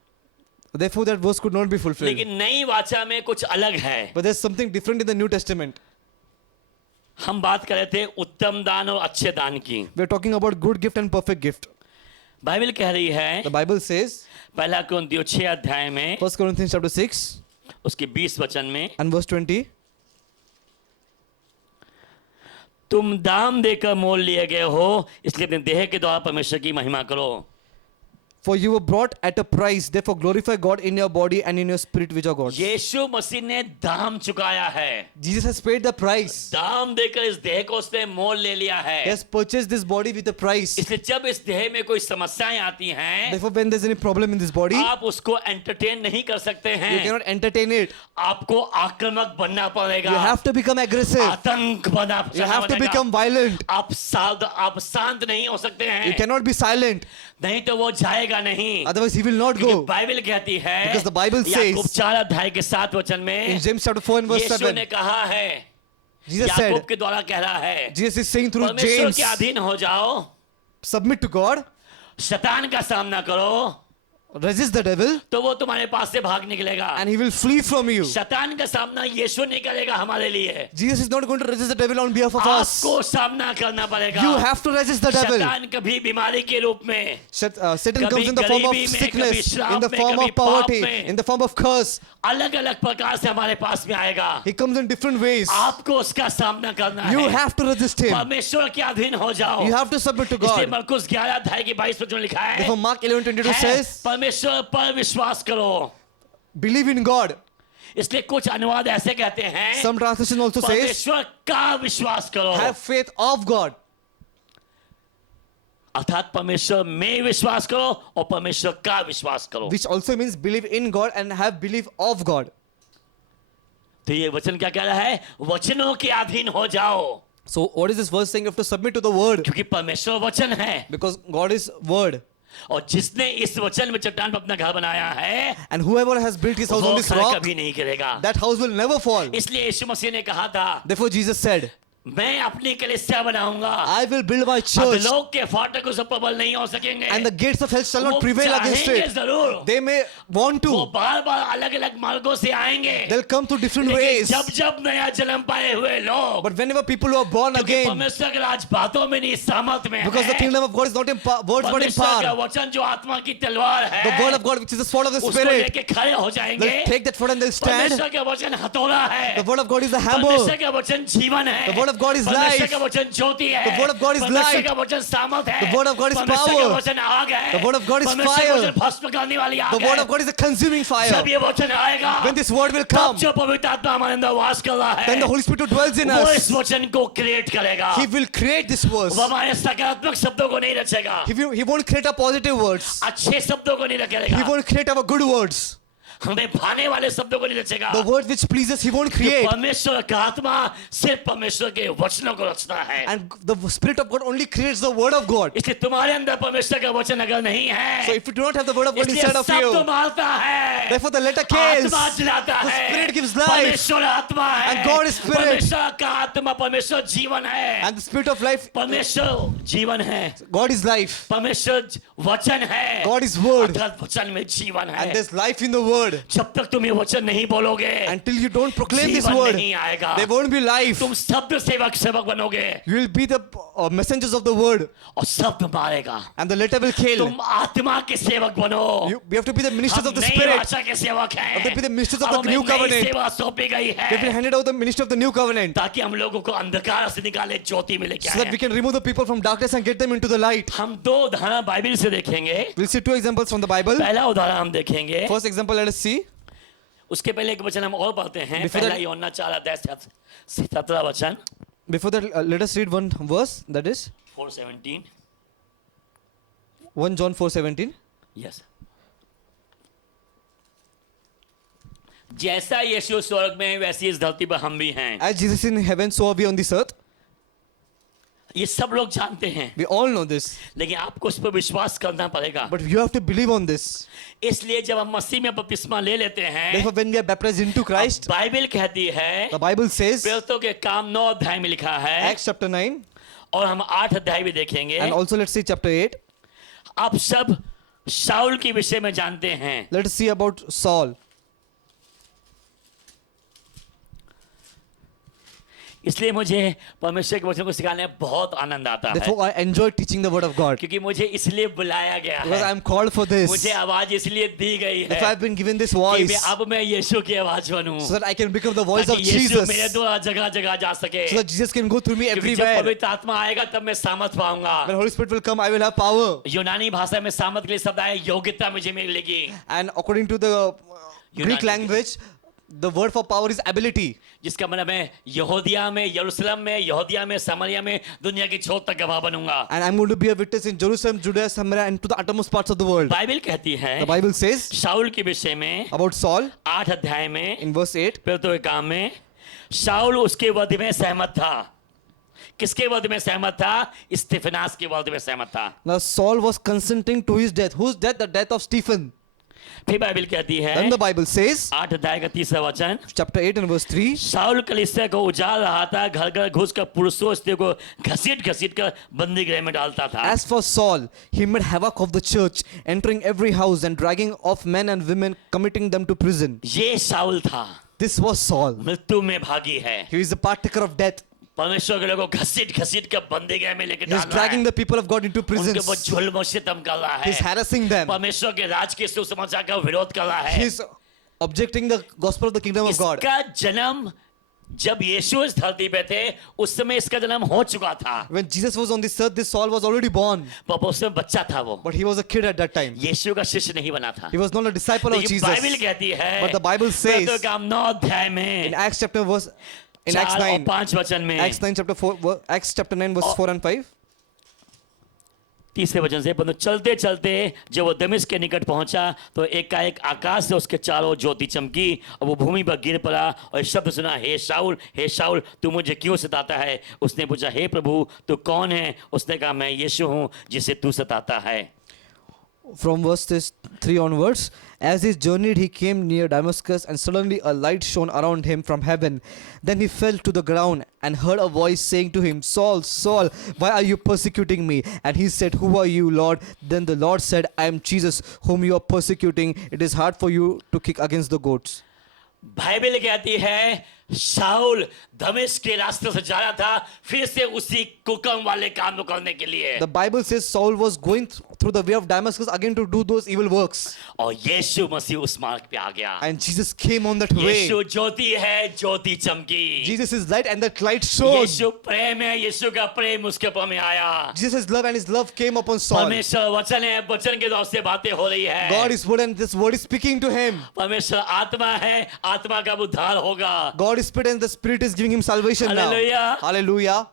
Therefore, that verse could not be fulfilled. लेकिन नई वाचा में कुछ अलग है। But there's something different in the New Testament. हम बात कर रहे थे उत्तम दान और अच्छे दान की। We're talking about good gift and perfect gift. Bible कह रही है The Bible says, पहला कुरिन्थियों 6 अध्याय में 1 Corinthians chapter 6 उसके 20 वचन में, and verse 20, तुम दाम देकर मोल लिए गए हो, इसलिए अपने देह के द्वारा परमेश्वर की महिमा करो। for you were bought at a price, therefore glorify God in your body and in your spirit which are God's. यीशु मसीह ने दाम चुकाया है। Jesus has paid the price. दाम देकर इस देह को उसने मोल ले लिया He है। has purchased this body with a price. इसलिए जब इस देह में कोई समस्याएं आती हैं, Therefore, when there's any problem in this body, you आप उसको एंटरटेन नहीं कर सकते हैं। cannot entertain it. आपको आक्रामक बनना पड़ेगा। You have to become aggressive. आतंक बना You have to पड़ेगा। become violent. आप शांत नहीं हो सकते You हैं, cannot be silent. नहीं तो वो जाएगा नहीं। Otherwise, he will not क्योंकि go. बाइबल कहती है, Because the Bible says- याकूब 4 अध्याय के 7 वचन में In James chapter 4 and verse यीशु 7, ने कहा है, Jesus याकूब said, के द्वारा कह रहा है, Jesus is saying through परमेश्वर James, के अधीन हो जाओ, submit to God, शैतान का सामना करो, resist the devil, तो वो तुम्हारे पास से भाग निकलेगा। and he will flee from you. शैतान का सामना यीशु नहीं करेगा हमारे लिए, Jesus is not going to resist the devil on behalf of us. आपको सामना करना पड़ेगा। You have to resist the devil. शैतान कभी बीमारी के रूप में, Satan कभी comes in the form of गरीबी में, sickness, कभी श्राप in the में, form कभी of poverty, पाप में, in the form of curse. अलग अलग प्रकार से हमारे पास में आएगा। He comes in different ways. आपको उसका सामना करना You है। have to resist him. परमेश्वर के अधीन हो जाओ। You have to submit to इसलिए God. मरकुस 11 अध्याय की 22 वचन में लिखा है, Therefore, Mark 11:22 है, says, परमेश्वर पर विश्वास करो। believe in God. इसलिए कुछ अनुवाद ऐसे कहते हैं, Some translation also says, परमेश्वर का विश्वास करो, have faith of God. अर्थात परमेश्वर में विश्वास करो और परमेश्वर का विश्वास करो। Which also means believe in God and have belief of God. तो ये वचन क्या कह रहा है? वचनों के अधीन हो जाओ, So what is this verse saying? You have to submit to the word. क्योंकि परमेश्वर वचन है। Because God is word. और जिसने इस वचन में चट्टान पर अपना घर बनाया है, And whoever has built his house on वो this खड़ा rock, कभी नहीं गिरेगा। that house will never fall. इसलिए यीशु मसीह ने कहा था, Therefore Jesus said, मैं अपनी कलीसिया बनाऊंगा, I will build my church लोग के फाटक उस पर प्रबल नहीं हो सकेंगे। and the gates of hell shall वो not prevail against चाहेंगे it. जरूर, They may want वो to. बार बार अलग अलग मार्गों से आएंगे, They'll come through different लेकिन ways. जब जब नया जन्म पाए हुए लोग, But whenever people who are born क्योंकि again, परमेश्वर का राज बातों में नहीं सामर्थ में because the है, kingdom of God is not in words but in परमेश्वर का power. वचन जो आत्मा की तलवार है, The word of God, which is the sword of the उसको Spirit, लेके खड़े हो जाएंगे। they'll take that sword and they'll stand. परमेश्वर का वचन हथौड़ा है, The word of God is the hammer. परमेश्वर का वचन जीवन है, The word of God is परमेश्वर life. का वचन ज्योति है, The word of God is परमेश्वर light. का वचन सामर्थ है, The word of God is परमेश्वर power. का वचन आग है, The word of God is परमेश्वर fire. का वचन भस्म करने वाली आग The word है। of God is a consuming fire. जब ये वचन आएगा, When this word will तब come, जो पवित्र आत्मा हमारे अंदर वास कर रहा है, then the Holy Spirit who dwells in वो us, इस वचन को क्रिएट करेगा। He will create this verse. वो हमारे सकारात्मक शब्दों को नहीं रचेगा, He won't create our positive words. अच्छे शब्दों को नहीं He रखेगा, won't create our good words. हमें भाने वाले शब्दों को नहीं रचेगा। The word which pleases, He won't create. परमेश्वर का आत्मा सिर्फ परमेश्वर के वचनों को रचता है। And the Spirit of God only creates the word of God. इसलिए तुम्हारे अंदर परमेश्वर का वचन अगर नहीं है, So if you do not have the word of God इसलिए inside of सब you, तो मारता है, therefore the letter kills. आत्मा जलाता The है, Spirit gives life. परमेश्वर आत्मा है, And God is Spirit. परमेश्वर का आत्मा, परमेश्वर जीवन है, And the Spirit of life, परमेश्वर जीवन है, God is life. परमेश्वर वचन है, God is word. अर्थात वचन में जीवन है। And there's life in the word. word. जब तक तुम ये वचन नहीं बोलोगे Until you don't proclaim this जीवन word, नहीं आएगा। there won't be life. तुम शब्द सेवक बनोगे You will be the messengers of the word, और शब्द मारेगा। and the letter will kill. तुम आत्मा के सेवक बनो। We have to be the ministers हम of the नई Spirit. भाषा के सेवक हैं। We have to be the ministers of अब the हमें new नई covenant. सेवा सौंपी गई We have been है handed out the ministry of the new covenant, ताकि हम लोगों को अंधकार से निकाले ज्योति में लेके so that we आए। can remove the people from darkness and get them into the light. हम दो उदाहरण बाइबल से देखेंगे। We'll see two examples from the Bible. पहला उदाहरण हम देखेंगे। First example, let us see. उसके पहले एक वचन हम और पढ़ते हैं। Before पहला that- यूहन्ना 4:17 वचन Before that, let us read one verse, that is 4:17। 1 John 4:17. Yes. जैसा यीशु स्वर्ग में वैसी इस धरती पर हम भी हैं। As Jesus in heaven, so are we on this earth. ये सब लोग जानते हैं, We all know this, लेकिन आपको उस पर विश्वास करना पड़ेगा। but you have to believe on this. इसलिए जब हम मसीह में बपतिस्मा ले लेते हैं, Therefore, when we are baptized into Christ, Bible कहती है, the Bible says, प्रेरितों के काम 9 अध्याय में लिखा है Acts chapter 9, और हम 8 अध्याय भी देखेंगे। and also let's see chapter 8. आप सब शाऊल के विषय में जानते हैं। Let us see about Saul. इसलिए मुझे परमेश्वर के वचन को सिखाने में बहुत आनंद आता है, Therefore, I enjoy teaching the word of God, क्योंकि मुझे इसलिए बुलाया गया because I है। am called for this. मुझे आवाज इसलिए दी गई Therefore, I है have been given this कि voice, अब मैं यीशु की आवाज बनूं, so that I can become the voice of ताकि यीशु Jesus, मेरे द्वारा जगह जगह जा सके। so that Jesus can go through me क्योंकि जब everywhere. पवित्र आत्मा आएगा तब मैं सामर्थ पाऊंगा। When Holy Spirit will come, I will have power. यूनानी भाषा में सामर्थ के लिए शब्द आया योग्यता मुझे मिलेगी, And according to the Greek United- language, the word for power is ability. जिसका मतलब है यहूदिया में, यहूदिया में, समरिया में, दुनिया की छोर तक गवाह बनूंगा। And I'm going to be a witness in Jerusalem, Judea, Samaria, and to the uttermost parts of the world. Bible कहती है The Bible says शाऊल के विषय में about Saul 8 अध्याय में, in verse 8. प्रेरितों के काम में, शाऊल उसके वध में सहमत था। किसके वध में सहमत था? स्तिफनास के वध में सहमत था। Now Saul was consenting to his death. Whose death? The death of Stephen. फिर बाइबल कहती है Then the Bible says, 8 अध्याय का 3रा वचन, chapter 8 and verse 3, शाऊल कलीसिया को उजाड़ रहा था, घर घर घुस कर पुरुषों स्त्रियों को घसीट घसीट कर बंदी गृह में डालता था। as for Saul, he made havoc of the church, entering every house and dragging off men and women, committing them to prison. ये शाऊल था, This was Saul. मृत्यु में भागी है। He is a partaker of death. परमेश्वर के लोगों को घसीट घसीट कर बंदी गृह में लेके He is डाल रहा dragging है। the people of God into उनके ऊपर prisons. जुल्म सितम कर रहा He is है। harassing them. परमेश्वर के राज के सुसमाचार का विरोध कर रहा He है। is objecting the gospel of the kingdom of God. इसका जन्म जब यीशु इस धरती पे थे उस समय इसका जन्म हो चुका था, When Jesus was on this earth, this Saul was already born, पर उसमें बच्चा था, वो but he was a kid at that time. यीशु का शिष्य नहीं बना था। He was not a disciple of लेकिन Jesus. बाइबल कहती है, But the Bible says प्रेरितों के काम 9 अध्याय in में Acts chapter verse, in Acts 4 और 9, 5 वचन में, Acts 9 chapter 4, Acts chapter 9 verse 4 and 5. 30 वचन से, परंतु चलते चलते जब वो दमिश्क के निकट पहुंचा तो एकाएक आकाश से उसके चारों ज्योति चमकी और वो भूमि पर गिर पड़ा और शब्द सुना, हे शाऊल तू मुझे क्यों सताता है? उसने पूछा, हे प्रभु तू कौन है? उसने कहा, मैं यीशु हूं जिसे तू सताता है। From verse 3 onwards, as he journeyed, he came near Damascus, and suddenly a light shone around him from heaven. Then he fell to the ground and heard a voice saying to him, Saul, Saul, why are you persecuting me? And he said, Who are you, Lord? Then the Lord said, I am Jesus, whom you are persecuting. It is hard for you to kick against the goats. Bible कहती है शाऊल दमिश्क के रास्ते से जा रहा था फिर से उसी कुकर्म वाले काम को करने के लिए, The Bible says Saul was going through the way of Damascus again to do those evil works. और यीशु मसीह उस मार्ग पे आ गया। And Jesus came on that way. यीशु ज्योति है, ज्योति चमकी। Jesus is light and that light shone. यीशु प्रेम है, यीशु का प्रेम उसके ऊपर में आया। Jesus is love and his love came upon Saul. परमेश्वर वचन है, वचन के द्वारा से बातें हो रही है। God is word and this word is speaking to him. परमेश्वर आत्मा है, आत्मा का उद्धार होगा। God is spirit and the spirit is giving him salvation Hallelujah. now. Hallelujah.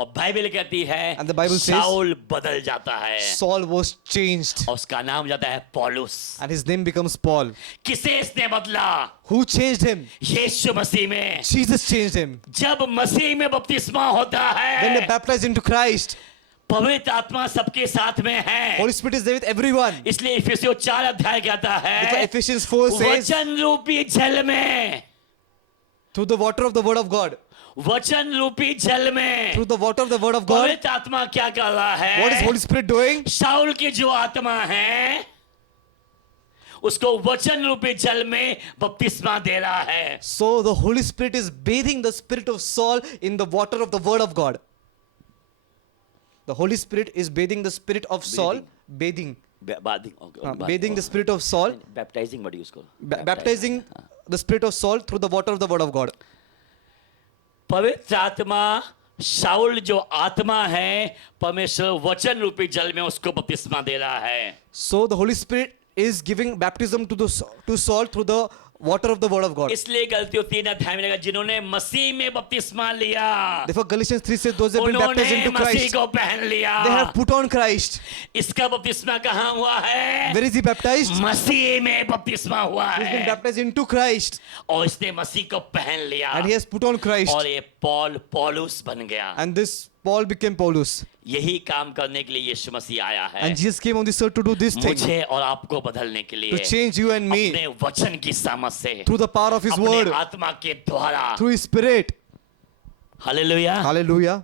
और बाइबल कहती है And the Bible says, शाऊल बदल जाता है Saul was changed और उसका नाम जाता है पौलुस। and his name becomes Paul. किसे इसने बदला? Who changed him? यीशु मसीह में। Jesus changed him. जब मसीह में बपतिस्मा होता When they है, baptized into Christ, पवित्र आत्मा सबके साथ में है। Holy Spirit is there with everyone. इसलिए इफिसियों 4 अध्याय कहता That's why है, Ephesians 4 says, वचन रूपी जल में, through the water of the word of God, वचन रूपी जल में through the water of the word of God, पवित्र आत्मा क्या कर रहा what is है? Holy Spirit doing? शाऊल की जो आत्मा है उसको वचन रूपी जल में बपतिस्मा दे रहा है। So the Holy Spirit is bathing the spirit of Saul in the water of the word of God. The Holy Spirit is bathing the spirit of Saul, bathing the spirit of Saul, baptising word use करो, baptizing the spirit of Saul through the water of the word of God. पवित्र आत्मा शाऊल जो आत्मा है परमेश्वर वचन रूपी जल में उसको बपतिस्मा दे रहा है। So the Holy Spirit is giving baptism to Saul through the water of the word of God. इसलिए गलतियों 3 अध्याय में लगा जिन्होंने मसीह में बपतिस्मा लिया Therefore Galatians 3 says those have been baptized उन्होंने into मसीह Christ. को पहन लिया। They have put on Christ. इसका बपतिस्मा कहाँ हुआ है? Where is he baptized? मसीह में बपतिस्मा हुआ He has been है baptized into Christ और इसने मसीह को पहन लिया and he has put on Christ. और ये पौलुस बन गया। And this Paul became Paulus. यही काम करने के लिए यीशु मसीह आया है, And Jesus came on this earth to do this thing, मुझे और आपको बदलने के लिए, to change you and me अपने वचन की समझ से, through the power of his अपने word, आत्मा के द्वारा। through his spirit. Hallelujah. Hallelujah.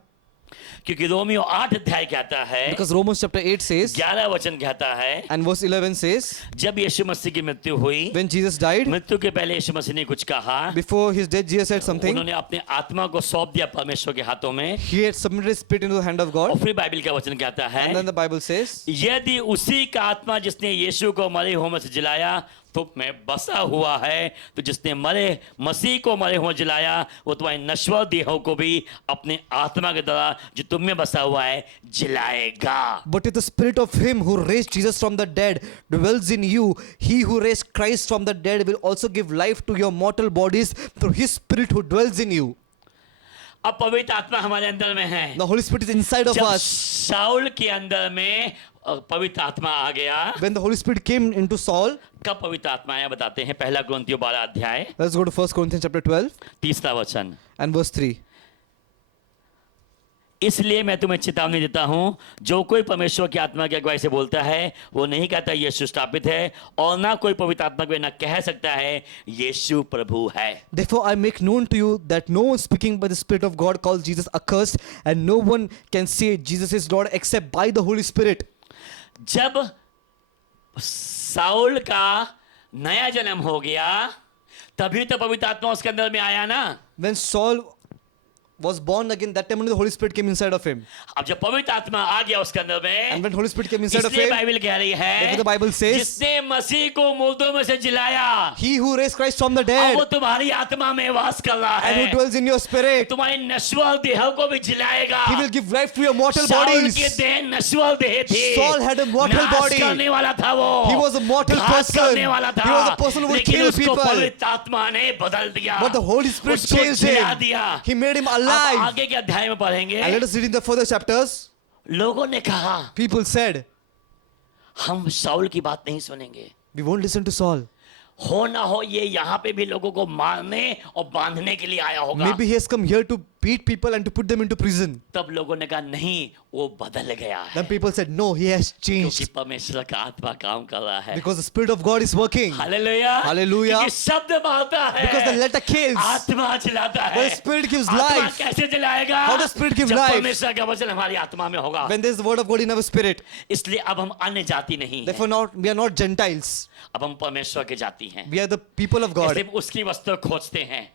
क्योंकि रोमियो 8 अध्याय कहता है, Because Romans chapter 8 says, 11 वचन कहता है, and verse 11 says, जब यीशु मसीह की मृत्यु हुई, when Jesus died, मृत्यु के पहले यीशु मसीह ने कुछ कहा, before his death, Jesus said something. उन्होंने अपने आत्मा को सौंप दिया परमेश्वर के हाथों में। He had submitted his spirit into the hand of और God. फिर बाइबल का वचन कहता है, And then the Bible says, यदि उसी का आत्मा जिसने यीशु को मरे हुए में से जिलाया तुम में बसा हुआ है, तो जिसने मसीह को मरे हुए जिलाया वो तुम्हारे नश्वर देहों को भी अपने आत्मा के द्वारा जो तुम में बसा हुआ है जिलाएगा। but if the spirit of him who raised Jesus from the dead dwells in you, he who raised Christ from the dead will also give life to your mortal bodies through his spirit who dwells in you. अब पवित्र आत्मा हमारे अंदर में है। The Holy Spirit is inside of जब us. शाऊल के अंदर में पवित्र आत्मा आ गया, When the Holy Spirit came into Saul, कब पवित्र आत्मा आया बताते हैं। पहला कुरिन्थियों 12 अध्याय let's go to 1 Corinthians chapter 12 तीसरा वचन। and verse 3. इसलिए मैं तुम्हें चेतावनी देता हूं, जो कोई परमेश्वर की आत्मा की अगुवाई से बोलता है वो नहीं कहता यीशु स्थापित है, और ना कोई पवित्र आत्मा को न कह सकता है यीशु प्रभु है। Therefore I make known to you that no one speaking by the Spirit of God calls Jesus accursed, and no one can say Jesus is Lord except by the Holy Spirit. जब साउल का नया जन्म हो गया तभी तो पवित्र आत्मा उसके अंदर में आया ना। When Saul was born again, that time only the Holy Spirit came inside of him. अब जब पवित्र आत्मा आ गया उसके अंदर And में, when Holy Spirit came inside of इसलिए him, बाइबल कह रही therefore है the Bible says, जिसने मसीह को मुर्दों में से जिलाया he who raised Christ from the अब dead वो तुम्हारी आत्मा में वास कर रहा and who है, dwells in your spirit, तुम्हारे नश्वर देह को भी जिलाएगा। he will give life to your mortal Saul bodies. के देह नश्वर देह थी, Saul had a mortal नाश body. करने वाला था वो, He was a mortal घात person. करने वाला था, He was a person who would लेकिन kill उसको people. पवित्र आत्मा ने बदल दिया, But the Holy Spirit उसको changed जिला him. दिया। He made him अब alive. आगे के अध्याय में पढ़ेंगे, And let us read in the further chapters. लोगों ने कहा People said, हम साउल की बात नहीं सुनेंगे, we won't listen to Saul. हो ना हो ये यहाँ पे भी लोगों को मारने और बांधने के लिए आया होगा। Maybe he has come here to beat people and to put them into prison. तब लोगों ने कहा नहीं वो बदल गया है, Then people said, no, he has क्योंकि changed. परमेश्वर का आत्मा काम कर रहा है। Because the Spirit of God is working. Hallelujah, Hallelujah. क्योंकि शब्द मारता है, Because the letter kills. आत्मा जलाता है। The Spirit gives आत्मा life. कैसे जलाएगा? How does Spirit give जब life? परमेश्वर का वचन हमारी आत्मा में होगा। When there is the word of God in our spirit. इसलिए अब हम अन्य जाति नहीं Therefore, हैं, not, we are not Gentiles. अब हम परमेश्वर के जाति हैं। We are the people of God. इसलिए उसकी वस्तु खोजते हैं,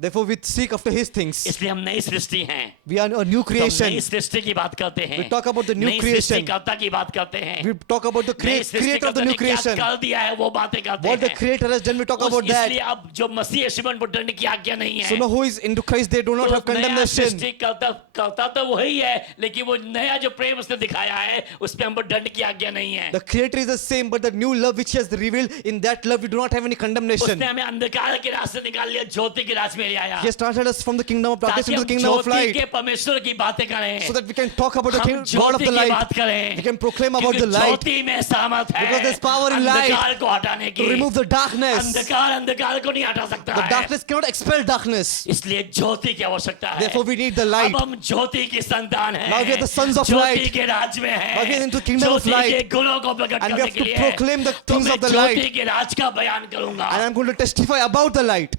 Therefore, we seek after His things. इसलिए हम नई सृष्टि हैं। We are a new तो हम नई creation. सृष्टि की बात करते हैं, We talk about the new नई creation. सृष्टिकर्ता की बात करते हैं, We talk about the नई creator of the सृष्टिकर्ता new ने क्या creation. कर दिया है वो बातें करते What the हैं। Creator has done, we talk about that. इसलिए अब जो मसीह यीशु में दंड की आज्ञा नहीं है, So now who is into Christ, they do not have तो नया condemnation. सृष्टिकर्ता तो वही है, लेकिन वो नया जो प्रेम उसने दिखाया है उसमें हमको दंड की आज्ञा नहीं है। The Creator is the same, but the new love which He has revealed, in that love we do not have any condemnation. उसने हमें अंधकार के राज से निकाल लिया, ज्योति के राज में ले आया, He has translated us from the kingdom of darkness ताकि into हम the kingdom of Jyoti light, के परमेश्वर की बातें करें, so that we can talk about the हम God of ज्योति the की light. बात करें, We can proclaim about क्योंकि the light, ज्योति में सामर्थ है Because there's power in light अंधकार को हटाने की। to remove the darkness. अंधकार को नहीं हटा सकता The है, darkness cannot expel darkness. इसलिए ज्योति की आवश्यकता है। Therefore, we need the light. अब हम ज्योति की संतान हैं, Now we are the sons of Jyoti light. के राज में हैं, Now we are into the kingdom of Jyoti light. के गुणों को प्रकट And we करने have के to लिए proclaim the तो things मैं of the ज्योति light. के राज का बयान करूंगा। And I'm going to testify about the light.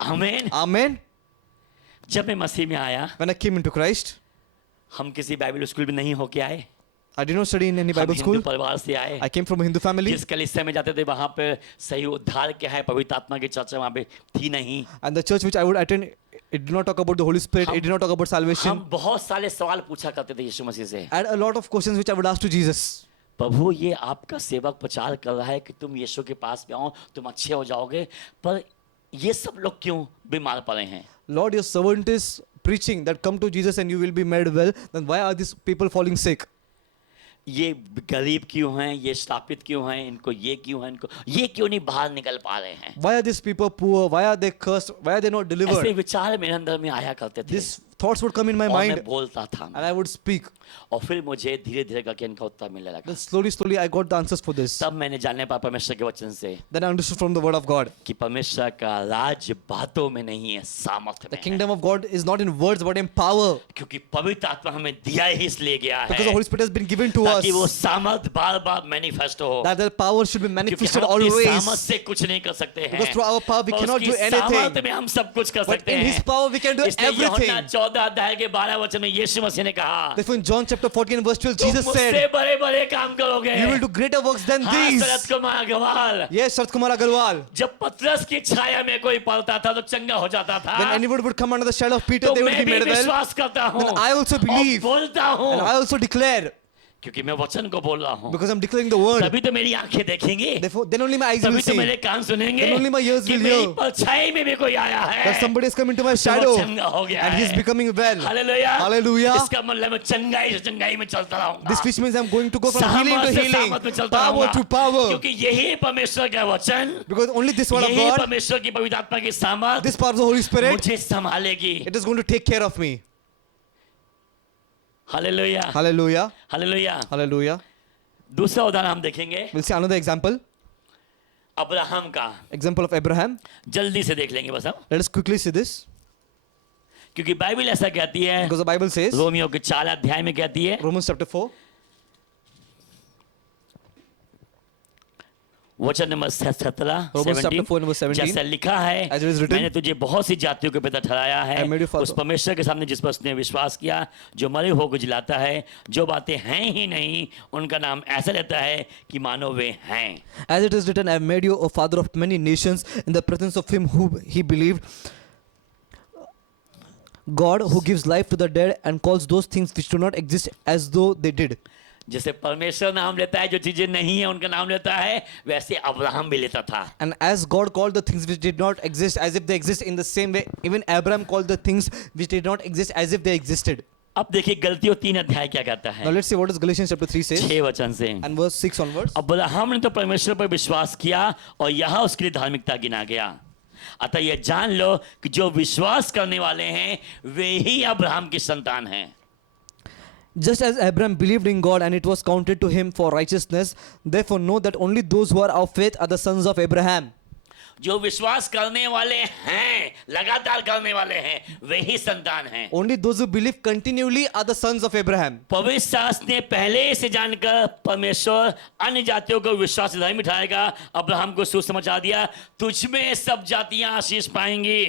आमीन। Amen. जब मैं मसीह में आया, When I came into Christ, हम किसी बाइबल स्कूल में नहीं होके आए, I did not study in any हम Bible हिंदू school. परिवार से आए, I came from a Hindu family. जिस कलीसिया में जाते थे वहां पे सही उद्धार क्या है, पवित्र आत्मा की चर्चा वहां पे थी नहीं। And the church which I would attend, it did not talk about the Holy Spirit. It did not talk about salvation. हम बहुत सारे सवाल पूछा करते थे यीशु मसीह से, I had a lot of questions which I would ask to Jesus. प्रभु ये आपका सेवक प्रचार कर रहा है कि तुम यीशु के पास में आओ, तुम अच्छे हो जाओगे, पर ये सब लोग क्यों बीमार पड़े हैं? Lord, your servant is preaching that come to Jesus and you will be made well. Then why are these people falling sick? ये गरीब क्यों हैं, ये श्रापित क्यों हैं, इनको ये क्यों है, इनको ये क्यों नहीं बाहर निकल पा रहे हैं? Why are these people poor? Why are they cursed? Why are they not ऐसे delivered? विचार मेरे अंदर में आया करते थे These thoughts would come in my और मैं mind बोलता था, and I would speak. और फिर मुझे धीरे धीरे करके इनका उत्तर मिलने लगा। Then slowly I got the answers for this. तब मैंने जानने पाया परमेश्वर के वचन से Then I understood from the word of God. कि परमेश्वर का राज बातों में नहीं है, सामर्थ्य The में है। kingdom of God is not in words but in power. क्योंकि पवित्र आत्मा हमें दिया ही इसलिए गया Because the है Holy Spirit has been given to us. ताकि वो सामर्थ बार बार मैनिफेस्ट हो। That the power should be क्योंकि manifested हम अपनी सामर्थ always. से कुछ नहीं कर सकते हैं। Because through our power we पर cannot उसकी do anything. सामर्थ में हम सब कुछ कर But सकते in हैं। His power we can do इसलिए यूहन्ना everything. 14 अध्याय के 12 वचन में यीशु मसीह ने कहा, Therefore in John chapter 14 verse 12 तुम Jesus मुझसे said, बड़े बड़े काम करोगे। you will do greater works than हाँ, these. Sharad Kumar Agarwal, Yes, Sharat Kumar Agarwal. जब पतरस की छाया में कोई पलता था तो चंगा हो जाता था। When anyone would come under the shadow of Peter, तो they would मैं be भी made well. विश्वास करता हूँ Then I also और believe. बोलता हूँ, And I also declare, क्योंकि मैं वचन को बोल रहा हूँ। because I'm declaring the word. तभी तो मेरी आंखें देखेंगी, Therefore, then only my eyes will तभी तो see मेरे कान सुनेंगे Then only my ears कि will मेरी hear परछाई में भी कोई आया है that somebody has come into my तो वो shadow चंगा हो गया and है। he's becoming well. Hallelujah, Hallelujah. इसका मतलब मैं चंगाई से चंगाई में चलता रहूंगा। This which means I'm going to go from healing सामर्थ to से healing, सामर्थ में चलता power रहूंगा। to power. क्योंकि यही परमेश्वर का वचन, Because only this word of यही God, परमेश्वर की पवित्र आत्मा की सामर्थ this power of the Holy Spirit, मुझे संभालेगी। it is going to take care of me. Hallelujah, Hallelujah. Hallelujah. Hallelujah. दूसरा उदाहरण हम देखेंगे We'll see another example. Abraham का, Example of Abraham. जल्दी से देख लेंगे बस हम, Let us quickly see this. क्योंकि बाइबल ऐसा कहती है, Because the Bible says, Romeo के 4 अध्याय में कहती है, Romans chapter 4, वचन नंबर 17, Romans chapter 4 number 17, जैसा लिखा है, as it is written, मैंने तुझे बहुत सी जातियों के पिता ठहराया है, I made you father. उस परमेश्वर के सामने जिस पर उसने विश्वास किया, जो मरे हो को जिलाता है, जो बातें हैं ही नहीं उनका नाम ऐसा लेता है कि मानो वे हैं। as it is written, I have made you a father of many nations in the presence of him who he believed, God who gives life to the dead and calls those things which do not exist as though they did. जैसे परमेश्वर नाम लेता है जो चीजें नहीं है उनका नाम लेता है, वैसे अब्राहम भी लेता था। And as God called the things which did not exist as if they exist, in the same way even Abraham called the things which did not exist as if they existed. अब देखिए गलतियों 3 अध्याय क्या कहता Now है, let's see what does Galatians chapter 3 says 6 वचन से। and verse 6 onwards. अब्राहम ने तो परमेश्वर पर विश्वास किया और यहाँ उसके लिए धार्मिकता गिना गया। अतः यह जान लो कि जो विश्वास करने वाले हैं वे ही अब्राहम की संतान हैं। Just as Abraham believed in God and it was counted to him for righteousness, therefore know that only those who are of faith are the sons of Abraham. जो विश्वास करने वाले हैं, लगातार करने वाले हैं, वे ही संतान हैं। Only those who believe continually are the sons of Abraham. पवित्र शास्त्र ने पहले से जानकर परमेश्वर अन्य जातियों को विश्वास नहीं मिठाएगा, अब्राहम को सुसमाचार दिया, तुझ में सब जातियां आशीष पाएंगी।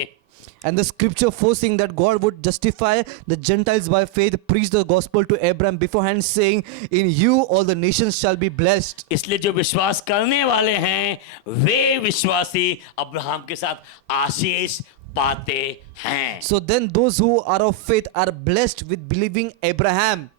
And the scripture foreseeing that God would justify the Gentiles by faith preached the gospel to Abraham beforehand, saying, in you all the nations shall be blessed. इसलिए जो विश्वास करने वाले हैं वे विश्वासी अब्राहम के साथ आशीष पाते हैं। So then those who are of faith are blessed with believing Abraham.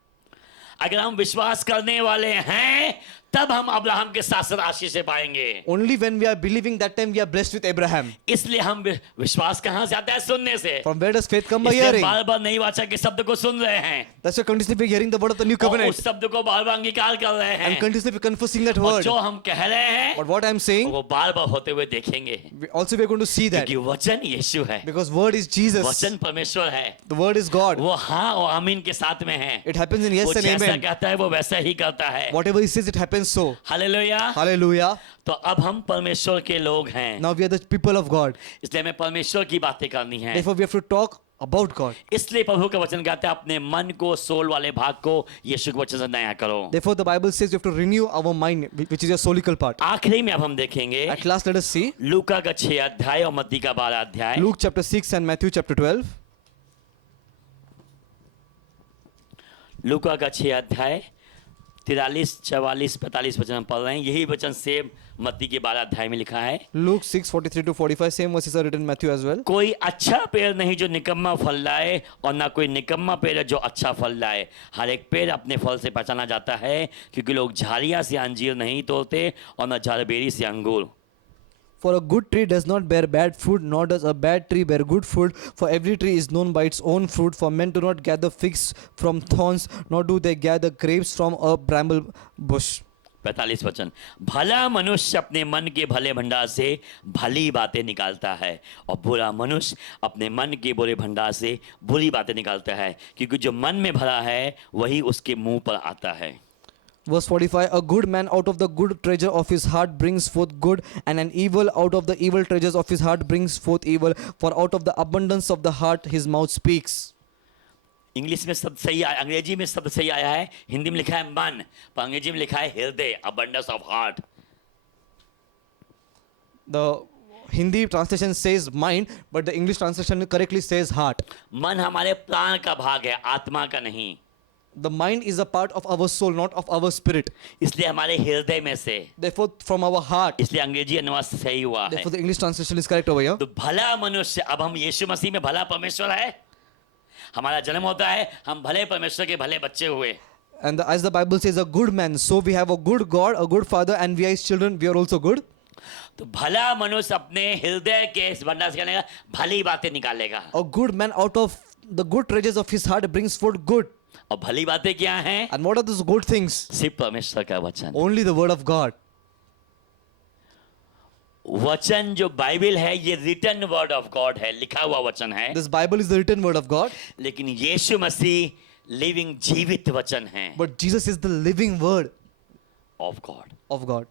अगर हम विश्वास करने वाले हैं तब हम अब्राहम के साथ साथ आशीष पाएंगे। Only when we are believing, that time we are blessed with Abraham. इसलिए हम विश्वास कहां से आता है? सुनने से। From where does faith come? By इसलिए hearing. बार बार नई वाचा के शब्द को सुन रहे हैं That's why continuously we are hearing the word of the new और covenant उस शब्द को बार बार अंगीकार कर रहे and हैं continuously we are confessing that और word. जो हम कह रहे हैं But what I am saying, वो बार बार होते हुए देखेंगे also we are going to see that क्योंकि वचन यीशु है, because word is Jesus, वचन परमेश्वर है, the word is God. वो हाँ और आमीन के साथ में है। It happens in yes वो and जैसा amen. कहता है वो वैसा ही करता है। Whatever he says, it happens so. Hallelujah. Hallelujah. तो अब हम परमेश्वर के लोग हैं, Now we are the people of God. इसलिए हमें परमेश्वर की बातें करनी है। Therefore we have to talk about God. इसलिए प्रभु का वचन कहता है अपने मन को, सोल वाले भाग को यीशु के वचन से नया करो। Therefore the Bible says you have to renew our mind, which is your soulical part. आखिरी में अब हम देखेंगे At last let us see लूका का 6 अध्याय और मत्ती का 12 अध्याय। Luke chapter 6 and Matthew chapter 12. लूका का 6 अध्याय 43, 44, 45 वचन हम पढ़ रहे हैं। यही वचन सेम मत्ती के 12 अध्याय में लिखा है। Luke 6:43 to 45, same verses are written in Matthew as well. कोई अच्छा पेड़ नहीं जो निकम्मा फल लाए, और ना कोई निकम्मा पेड़ है जो अच्छा फल लाए। हर एक पेड़ अपने फल से पहचाना जाता है, क्योंकि लोग झाड़ियाँ से अंजीर नहीं तोड़ते और न झाड़बेरी से अंगूर। For a good tree does not bear bad fruit, nor does a bad tree bear good fruit. For every tree is known by its own fruit. For men do not gather figs from thorns, nor do they gather grapes from a bramble bush. 45 वचन, भला मनुष्य अपने मन के भले भंडार से भली बातें निकालता है, और बुरा मनुष्य अपने मन के बुरे भंडार से बुरी बातें निकालता है, क्योंकि जो मन में भरा है वही उसके मुंह पर आता है। Verse 45, a good man out of the good treasure of his heart brings forth good, and an evil out of the evil treasures of his heart brings forth evil. For out of the abundance of the heart his mouth speaks. English में शब्द सही आया, अंग्रेजी में शब्द सही आया है, हिंदी में लिखा है मन, पर अंग्रेजी में लिखा है हृदय, abundance of heart। The Hindi translation says mind, but the English translation correctly says heart. मन हमारे प्राण का भाग है, आत्मा का नहीं। The mind is a part of our soul, not of our spirit. इसलिए हमारे हृदय में से, Therefore, from our heart. इसलिए अंग्रेजी अनुवाद सही हुआ है। Therefore, the English translation is correct over here. तो भला मनुष्य, अब हम यीशु मसीह में भला परमेश्वर है, हमारा जन्म होता है, हम भले परमेश्वर के भले बच्चे हुए। And as the Bible says, a good man. So we have a good God, a good father, and we are his children. We are also good. तो भला मनुष्य अपने हृदय के इस भंडार से निकालेगा, भली बातें निकालेगा। A good man out of the good treasures of his heart brings forth good. और भली बातें क्या हैं? And what are those good things? सिर्फ परमेश्वर का वचन। Only the word of God. वचन जो बाइबल है ये रिटन वर्ड ऑफ गॉड है, लिखा हुआ वचन है। This Bible is the written word of God. लेकिन यीशु मसीह लिविंग जीवित वचन है But Jesus is the living word of God. of God.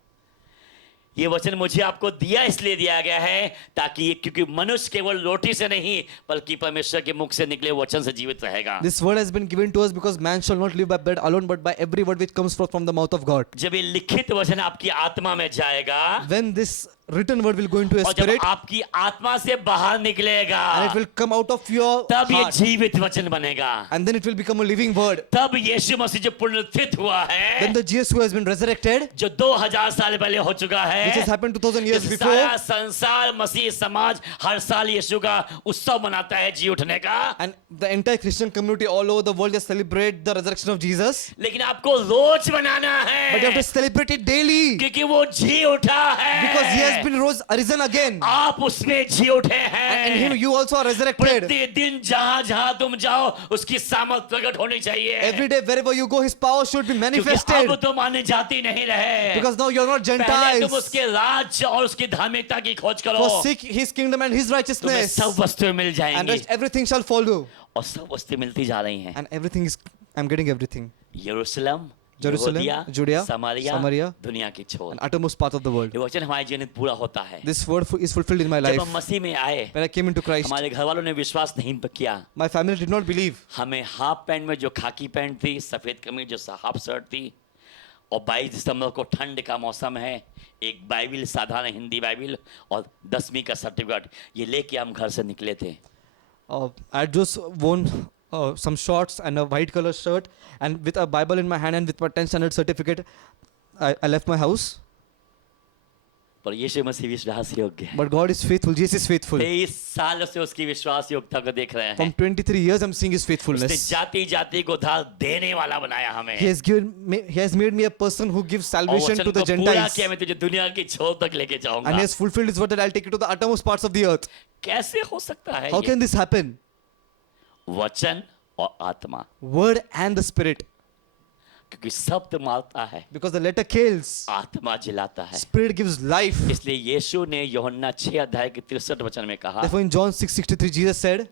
ये वचन मुझे आपको दिया इसलिए दिया गया है ताकि, क्योंकि मनुष्य केवल रोटी से नहीं बल्कि परमेश्वर के मुख से निकले वचन से जीवित रहेगा। This word has been given to us because man shall not live by bread alone, but by every word which comes forth from the mouth of God. जब ये लिखित वचन आपकी आत्मा में जाएगा, When this written word will go into your और जब spirit आपकी आत्मा से बाहर निकलेगा, and it will come out of your तब ये heart, जीवित वचन बनेगा। and then it will become a living word. तब यीशु मसीह जो पुनरुत्थित हुआ है, Then the Jesus who has been resurrected, जो 2000 साल पहले हो चुका है, which has happened 2000 years इस before, सारा संसार मसीह समाज हर साल यीशु का उत्सव मनाता है जी उठने का। and the entire Christian community all over the world just celebrate the resurrection of Jesus. लेकिन आपको रोज मनाना है, But you have to celebrate it daily क्योंकि वो जी उठा है, because he has been arisen again, आप उसमें जी उठे हैं। and in him you also are resurrected. प्रतिदिन जहां जहां तुम जाओ उसकी सामर्थ प्रकट होनी चाहिए, Every day wherever you go, his power should be क्योंकि manifested. अब तुम अन्य जाति नहीं रहे, Because now you are not पहले तुम Gentiles. उसके राज्य और उसकी धार्मिकता की खोज करो, For seek his kingdom and his तुम्हें righteousness, सब वस्तुएं मिल and जाएंगी। rest everything shall follow. और सब वस्तुएं मिलती जा रही हैं। And everything is, I'm getting everything. यरूशलेम, Jerusalem, यहूदिया, Judea, समारिया, Samaria, दुनिया की छोर। an uttermost part of the world. ये वचन हमारे जीवन में पूरा होता है। This word is fulfilled in my जब life. हम मसीह में आए, When I came into Christ, हमारे घर वालों ने विश्वास नहीं किया। my family did not believe. हमें हाफ पैंट में जो खाकी पैंट थी, सफेद कमीज जो हाफ शर्ट थी, और 22 दिसंबर को ठंड का मौसम है, एक बाइबिल, साधारण हिंदी बाइबिल और 10वीं का सर्टिफिकेट, ये लेके हम घर से निकले थे। I had just worn some shorts and a white color shirt, and with a Bible in my hand and with my 10th standard certificate, I left my house. पर यीशु मसीह विश्वास योग्य है। But God is faithful. Jesus is faithful. 23 साल से उसकी विश्वास योग्यता को देख रहे From हैं। 23 years, I'm seeing His उसने faithfulness. जाति जाति को उद्धार देने वाला बनाया हमें। He has made me a person who gives और salvation वचन to the को पूरा Gentiles, किया, मैं तुझे दुनिया की छोर तक लेके and जाऊंगा। He has fulfilled His word that I'll take you to the uttermost parts of the earth. कैसे हो सकता है How ये? can this happen? वचन और आत्मा, Word and the Spirit, क्योंकि शब्द मारता है, because the letter kills, आत्मा जिलाता है। Spirit gives life. इसलिए यीशु ने यूहन्ना 6 अध्याय के 63 वचन में कहा Therefore, in John 6:63, Jesus said,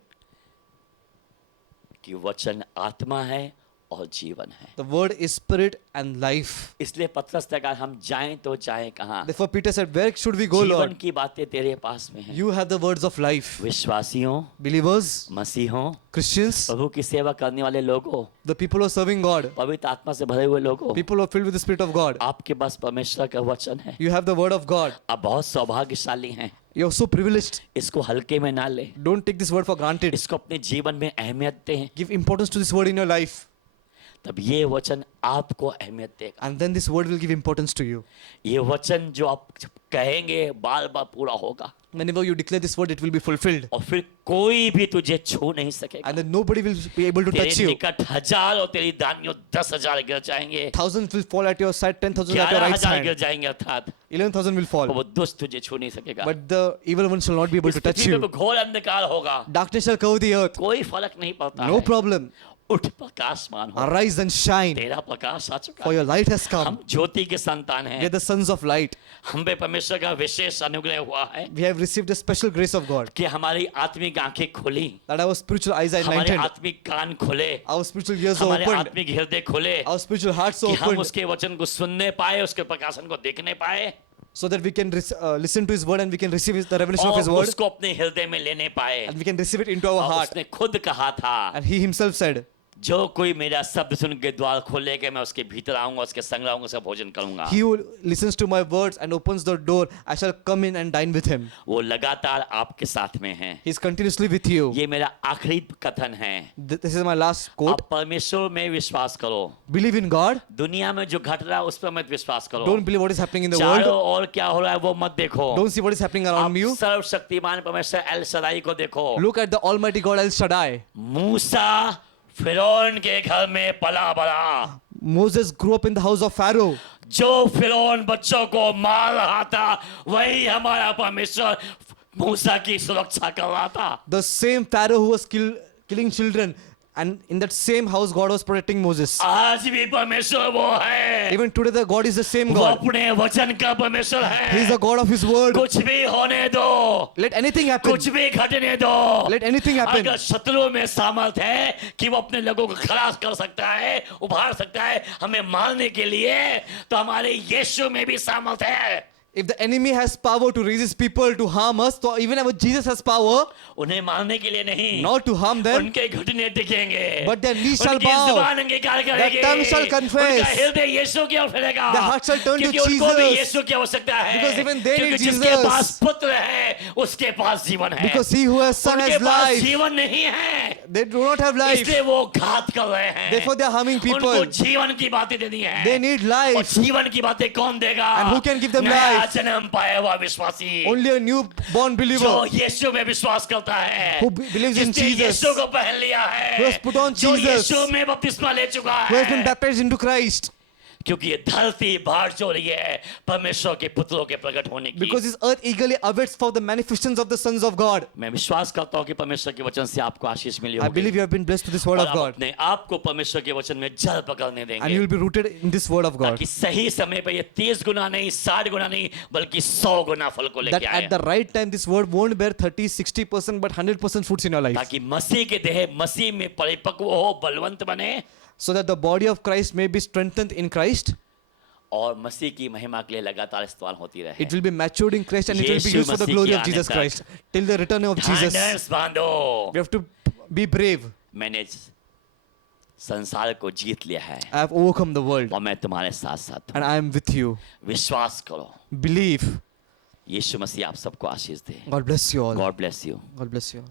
कि वचन आत्मा है और जीवन है। "The word is spirit and life." इसलिए पतरस ने कहा, हम जाएं तो जाएं कहाँ? Therefore, Peter said, "Where should we go, जीवन Lord? की बातें तेरे पास में हैं। You have the words of life." विश्वासियों, Believers, मसीहों, Christians, प्रभु की सेवा करने वाले लोगों, the people who are serving God, पवित्र आत्मा से भरे हुए लोगों, people who are filled with the Spirit of God, आपके पास परमेश्वर का वचन है। you have the word of God. आप बहुत सौभाग्यशाली हैं। You're so privileged. इसको हल्के में ना ले, Don't take this word for granted. इसको अपने जीवन में अहमियत दें। Give importance to this word in your life. तब ये वचन आपको अहमियत देगा। And then this word will give importance to you. ये वचन जो आप कहेंगे बार बार पूरा होगा, Whenever you declare this word, it will be fulfilled. और फिर कोई भी तुझे छू नहीं सकेगा। And then nobody will be able to touch तेरे you. निकट 1000 और तेरी दानियों 10,000 गिर जाएंगे, Thousands will fall at your side, 10,000 at your right 11,000 गिर hand. जाएंगे, अर्थात 11,000 will fall. वो दुष्ट तुझे छू नहीं सकेगा। But the evil one shall not be able इस to touch पृथ्वी पे you. घोर अंधकार होगा, Darkness shall cover the earth. कोई फर्क नहीं पड़ता No है। problem. उठ प्रकाशमान हो, Arise and shine, तेरा प्रकाश आ चुका for है। your light has हम come. ज्योति के संतान We are हैं, the sons of light. हम पे परमेश्वर का विशेष अनुग्रह हुआ है We have received a special grace of God. कि हमारी आत्मिक आंखें खुली, That our spiritual eyes are हमारे enlightened. आत्मिक कान खुले, Our spiritual ears are हमारे opened. आत्मिक हृदय खुले, Our spiritual hearts are कि हम opened. उसके वचन को सुनने पाए, उसके प्रकाशन को देखने पाए, So that we can listen to His word and we can receive the revelation of His और word. उसको अपने हृदय में लेने पाए। And we can receive it into our और heart. उसने खुद कहा था, And He Himself said, जो कोई मेरा शब्द सुन के द्वार खोलेगा, मैं उसके भीतर आऊंगा, उसके संग रहूंगा, उसका भोजन करूंगा। He who listens to my words and opens the door, I shall come in and dine with him. वो लगातार आपके साथ में है। He is continuously with you. ये मेरा आखिरी कथन है। This is my last quote. आप परमेश्वर में विश्वास करो, Believe in God. दुनिया में जो घट रहा है उस पर मत विश्वास करो। Don't believe what is happening in the चारों world. ओर क्या हो रहा है वो मत देखो। Don't see what is happening around आप you. सर्वशक्तिमान परमेश्वर एल सदाई को देखो। Look at the Almighty God El Shaddai. मूसा फिरौन के घर में पला बड़ा, Moses grew up in the house of Pharaoh. जो फिरौन बच्चों को मार रहा था, वही हमारा परमेश्वर मूसा की सुरक्षा कर रहा था। The same Pharaoh who was killing children. And in that same house, God was protecting Moses. आज भी परमेश्वर वो है, Even today, the God is the same वो God. अपने वचन का परमेश्वर He is the है। God of His word. कुछ भी होने दो, Let anything happen. कुछ भी घटने दो, Let anything happen. अगर शत्रु में सामर्थ है कि वो अपने लोगों को खलास कर सकता है, उभार सकता है हमें मारने के लिए, तो हमारे यीशु में भी सामर्थ है। If the enemy has power to resist people to harm us, so even our Jesus has power उन्हें मारने के लिए नहीं, not to harm them, उनके घुटने टिकेंगे, but their knees shall उनकी bow. जुबान अंगीकार करेगी, Their tongue shall confess. उनका हृदय यीशु की ओर फिरेगा, Their heart shall turn to क्योंकि उनको भी Jesus. यीशु की आवश्यकता है, Because even they क्योंकि need जिसके Jesus. पास पुत्र है उसके पास जीवन है, because He who has Son उनके has पास life. जीवन नहीं है, They do not have life. इसलिए वो घात कर रहे हैं। Therefore, they are harming उनको people. जीवन की बातें देनी है, They need और life. जीवन की बातें कौन देगा? And who can give them नया life? जन्म पाया हुआ विश्वासी, Only a newborn जो believer यीशु में विश्वास करता है, who believes in जिसने Jesus, यीशु को पहन लिया है, who has put on जो Jesus, यीशु में बपतिस्मा ले चुका who has been है, baptized into Christ. क्योंकि ये धरती बाढ़ जो रही है परमेश्वर के पुत्रों के प्रकट होने की। Because this earth eagerly awaits for the manifestations of the sons of God. मैं विश्वास करता हूँ कि परमेश्वर के वचन से आपको आशीष मिली I होगी, believe you have been blessed with this word और of आप God. अपने आप को परमेश्वर के वचन में जड़ पकड़ने And देंगे, you will be rooted in this word of God. ताकि सही समय पे ये 30 गुना नहीं, 60 गुना नहीं, बल्कि 100 गुना फल को That लेके at आए, the right time, this word won't bear 30, 60%, but 100% fruits in your life. ताकि मसीह के देह मसीह में परिपक्व हो, बलवंत बने, So that the body of Christ may be strengthened in Christ. और मसीह की महिमा के लिए लगातार इस्तेमाल होती रहे। It will be matured in Christ and it will be Yeshu used for the Masih glory के of Jesus आने Christ. Till the return of Jesus. ढांढस बांधो, We have to be brave. मैंने संसार को जीत लिया है I have overcome the world और मैं तुम्हारे साथ साथ and I am with you. हूँ। विश्वास करो। Believe. यीशु मसीह आप सबको आशीष दे। God bless you all. God bless you. God bless you all.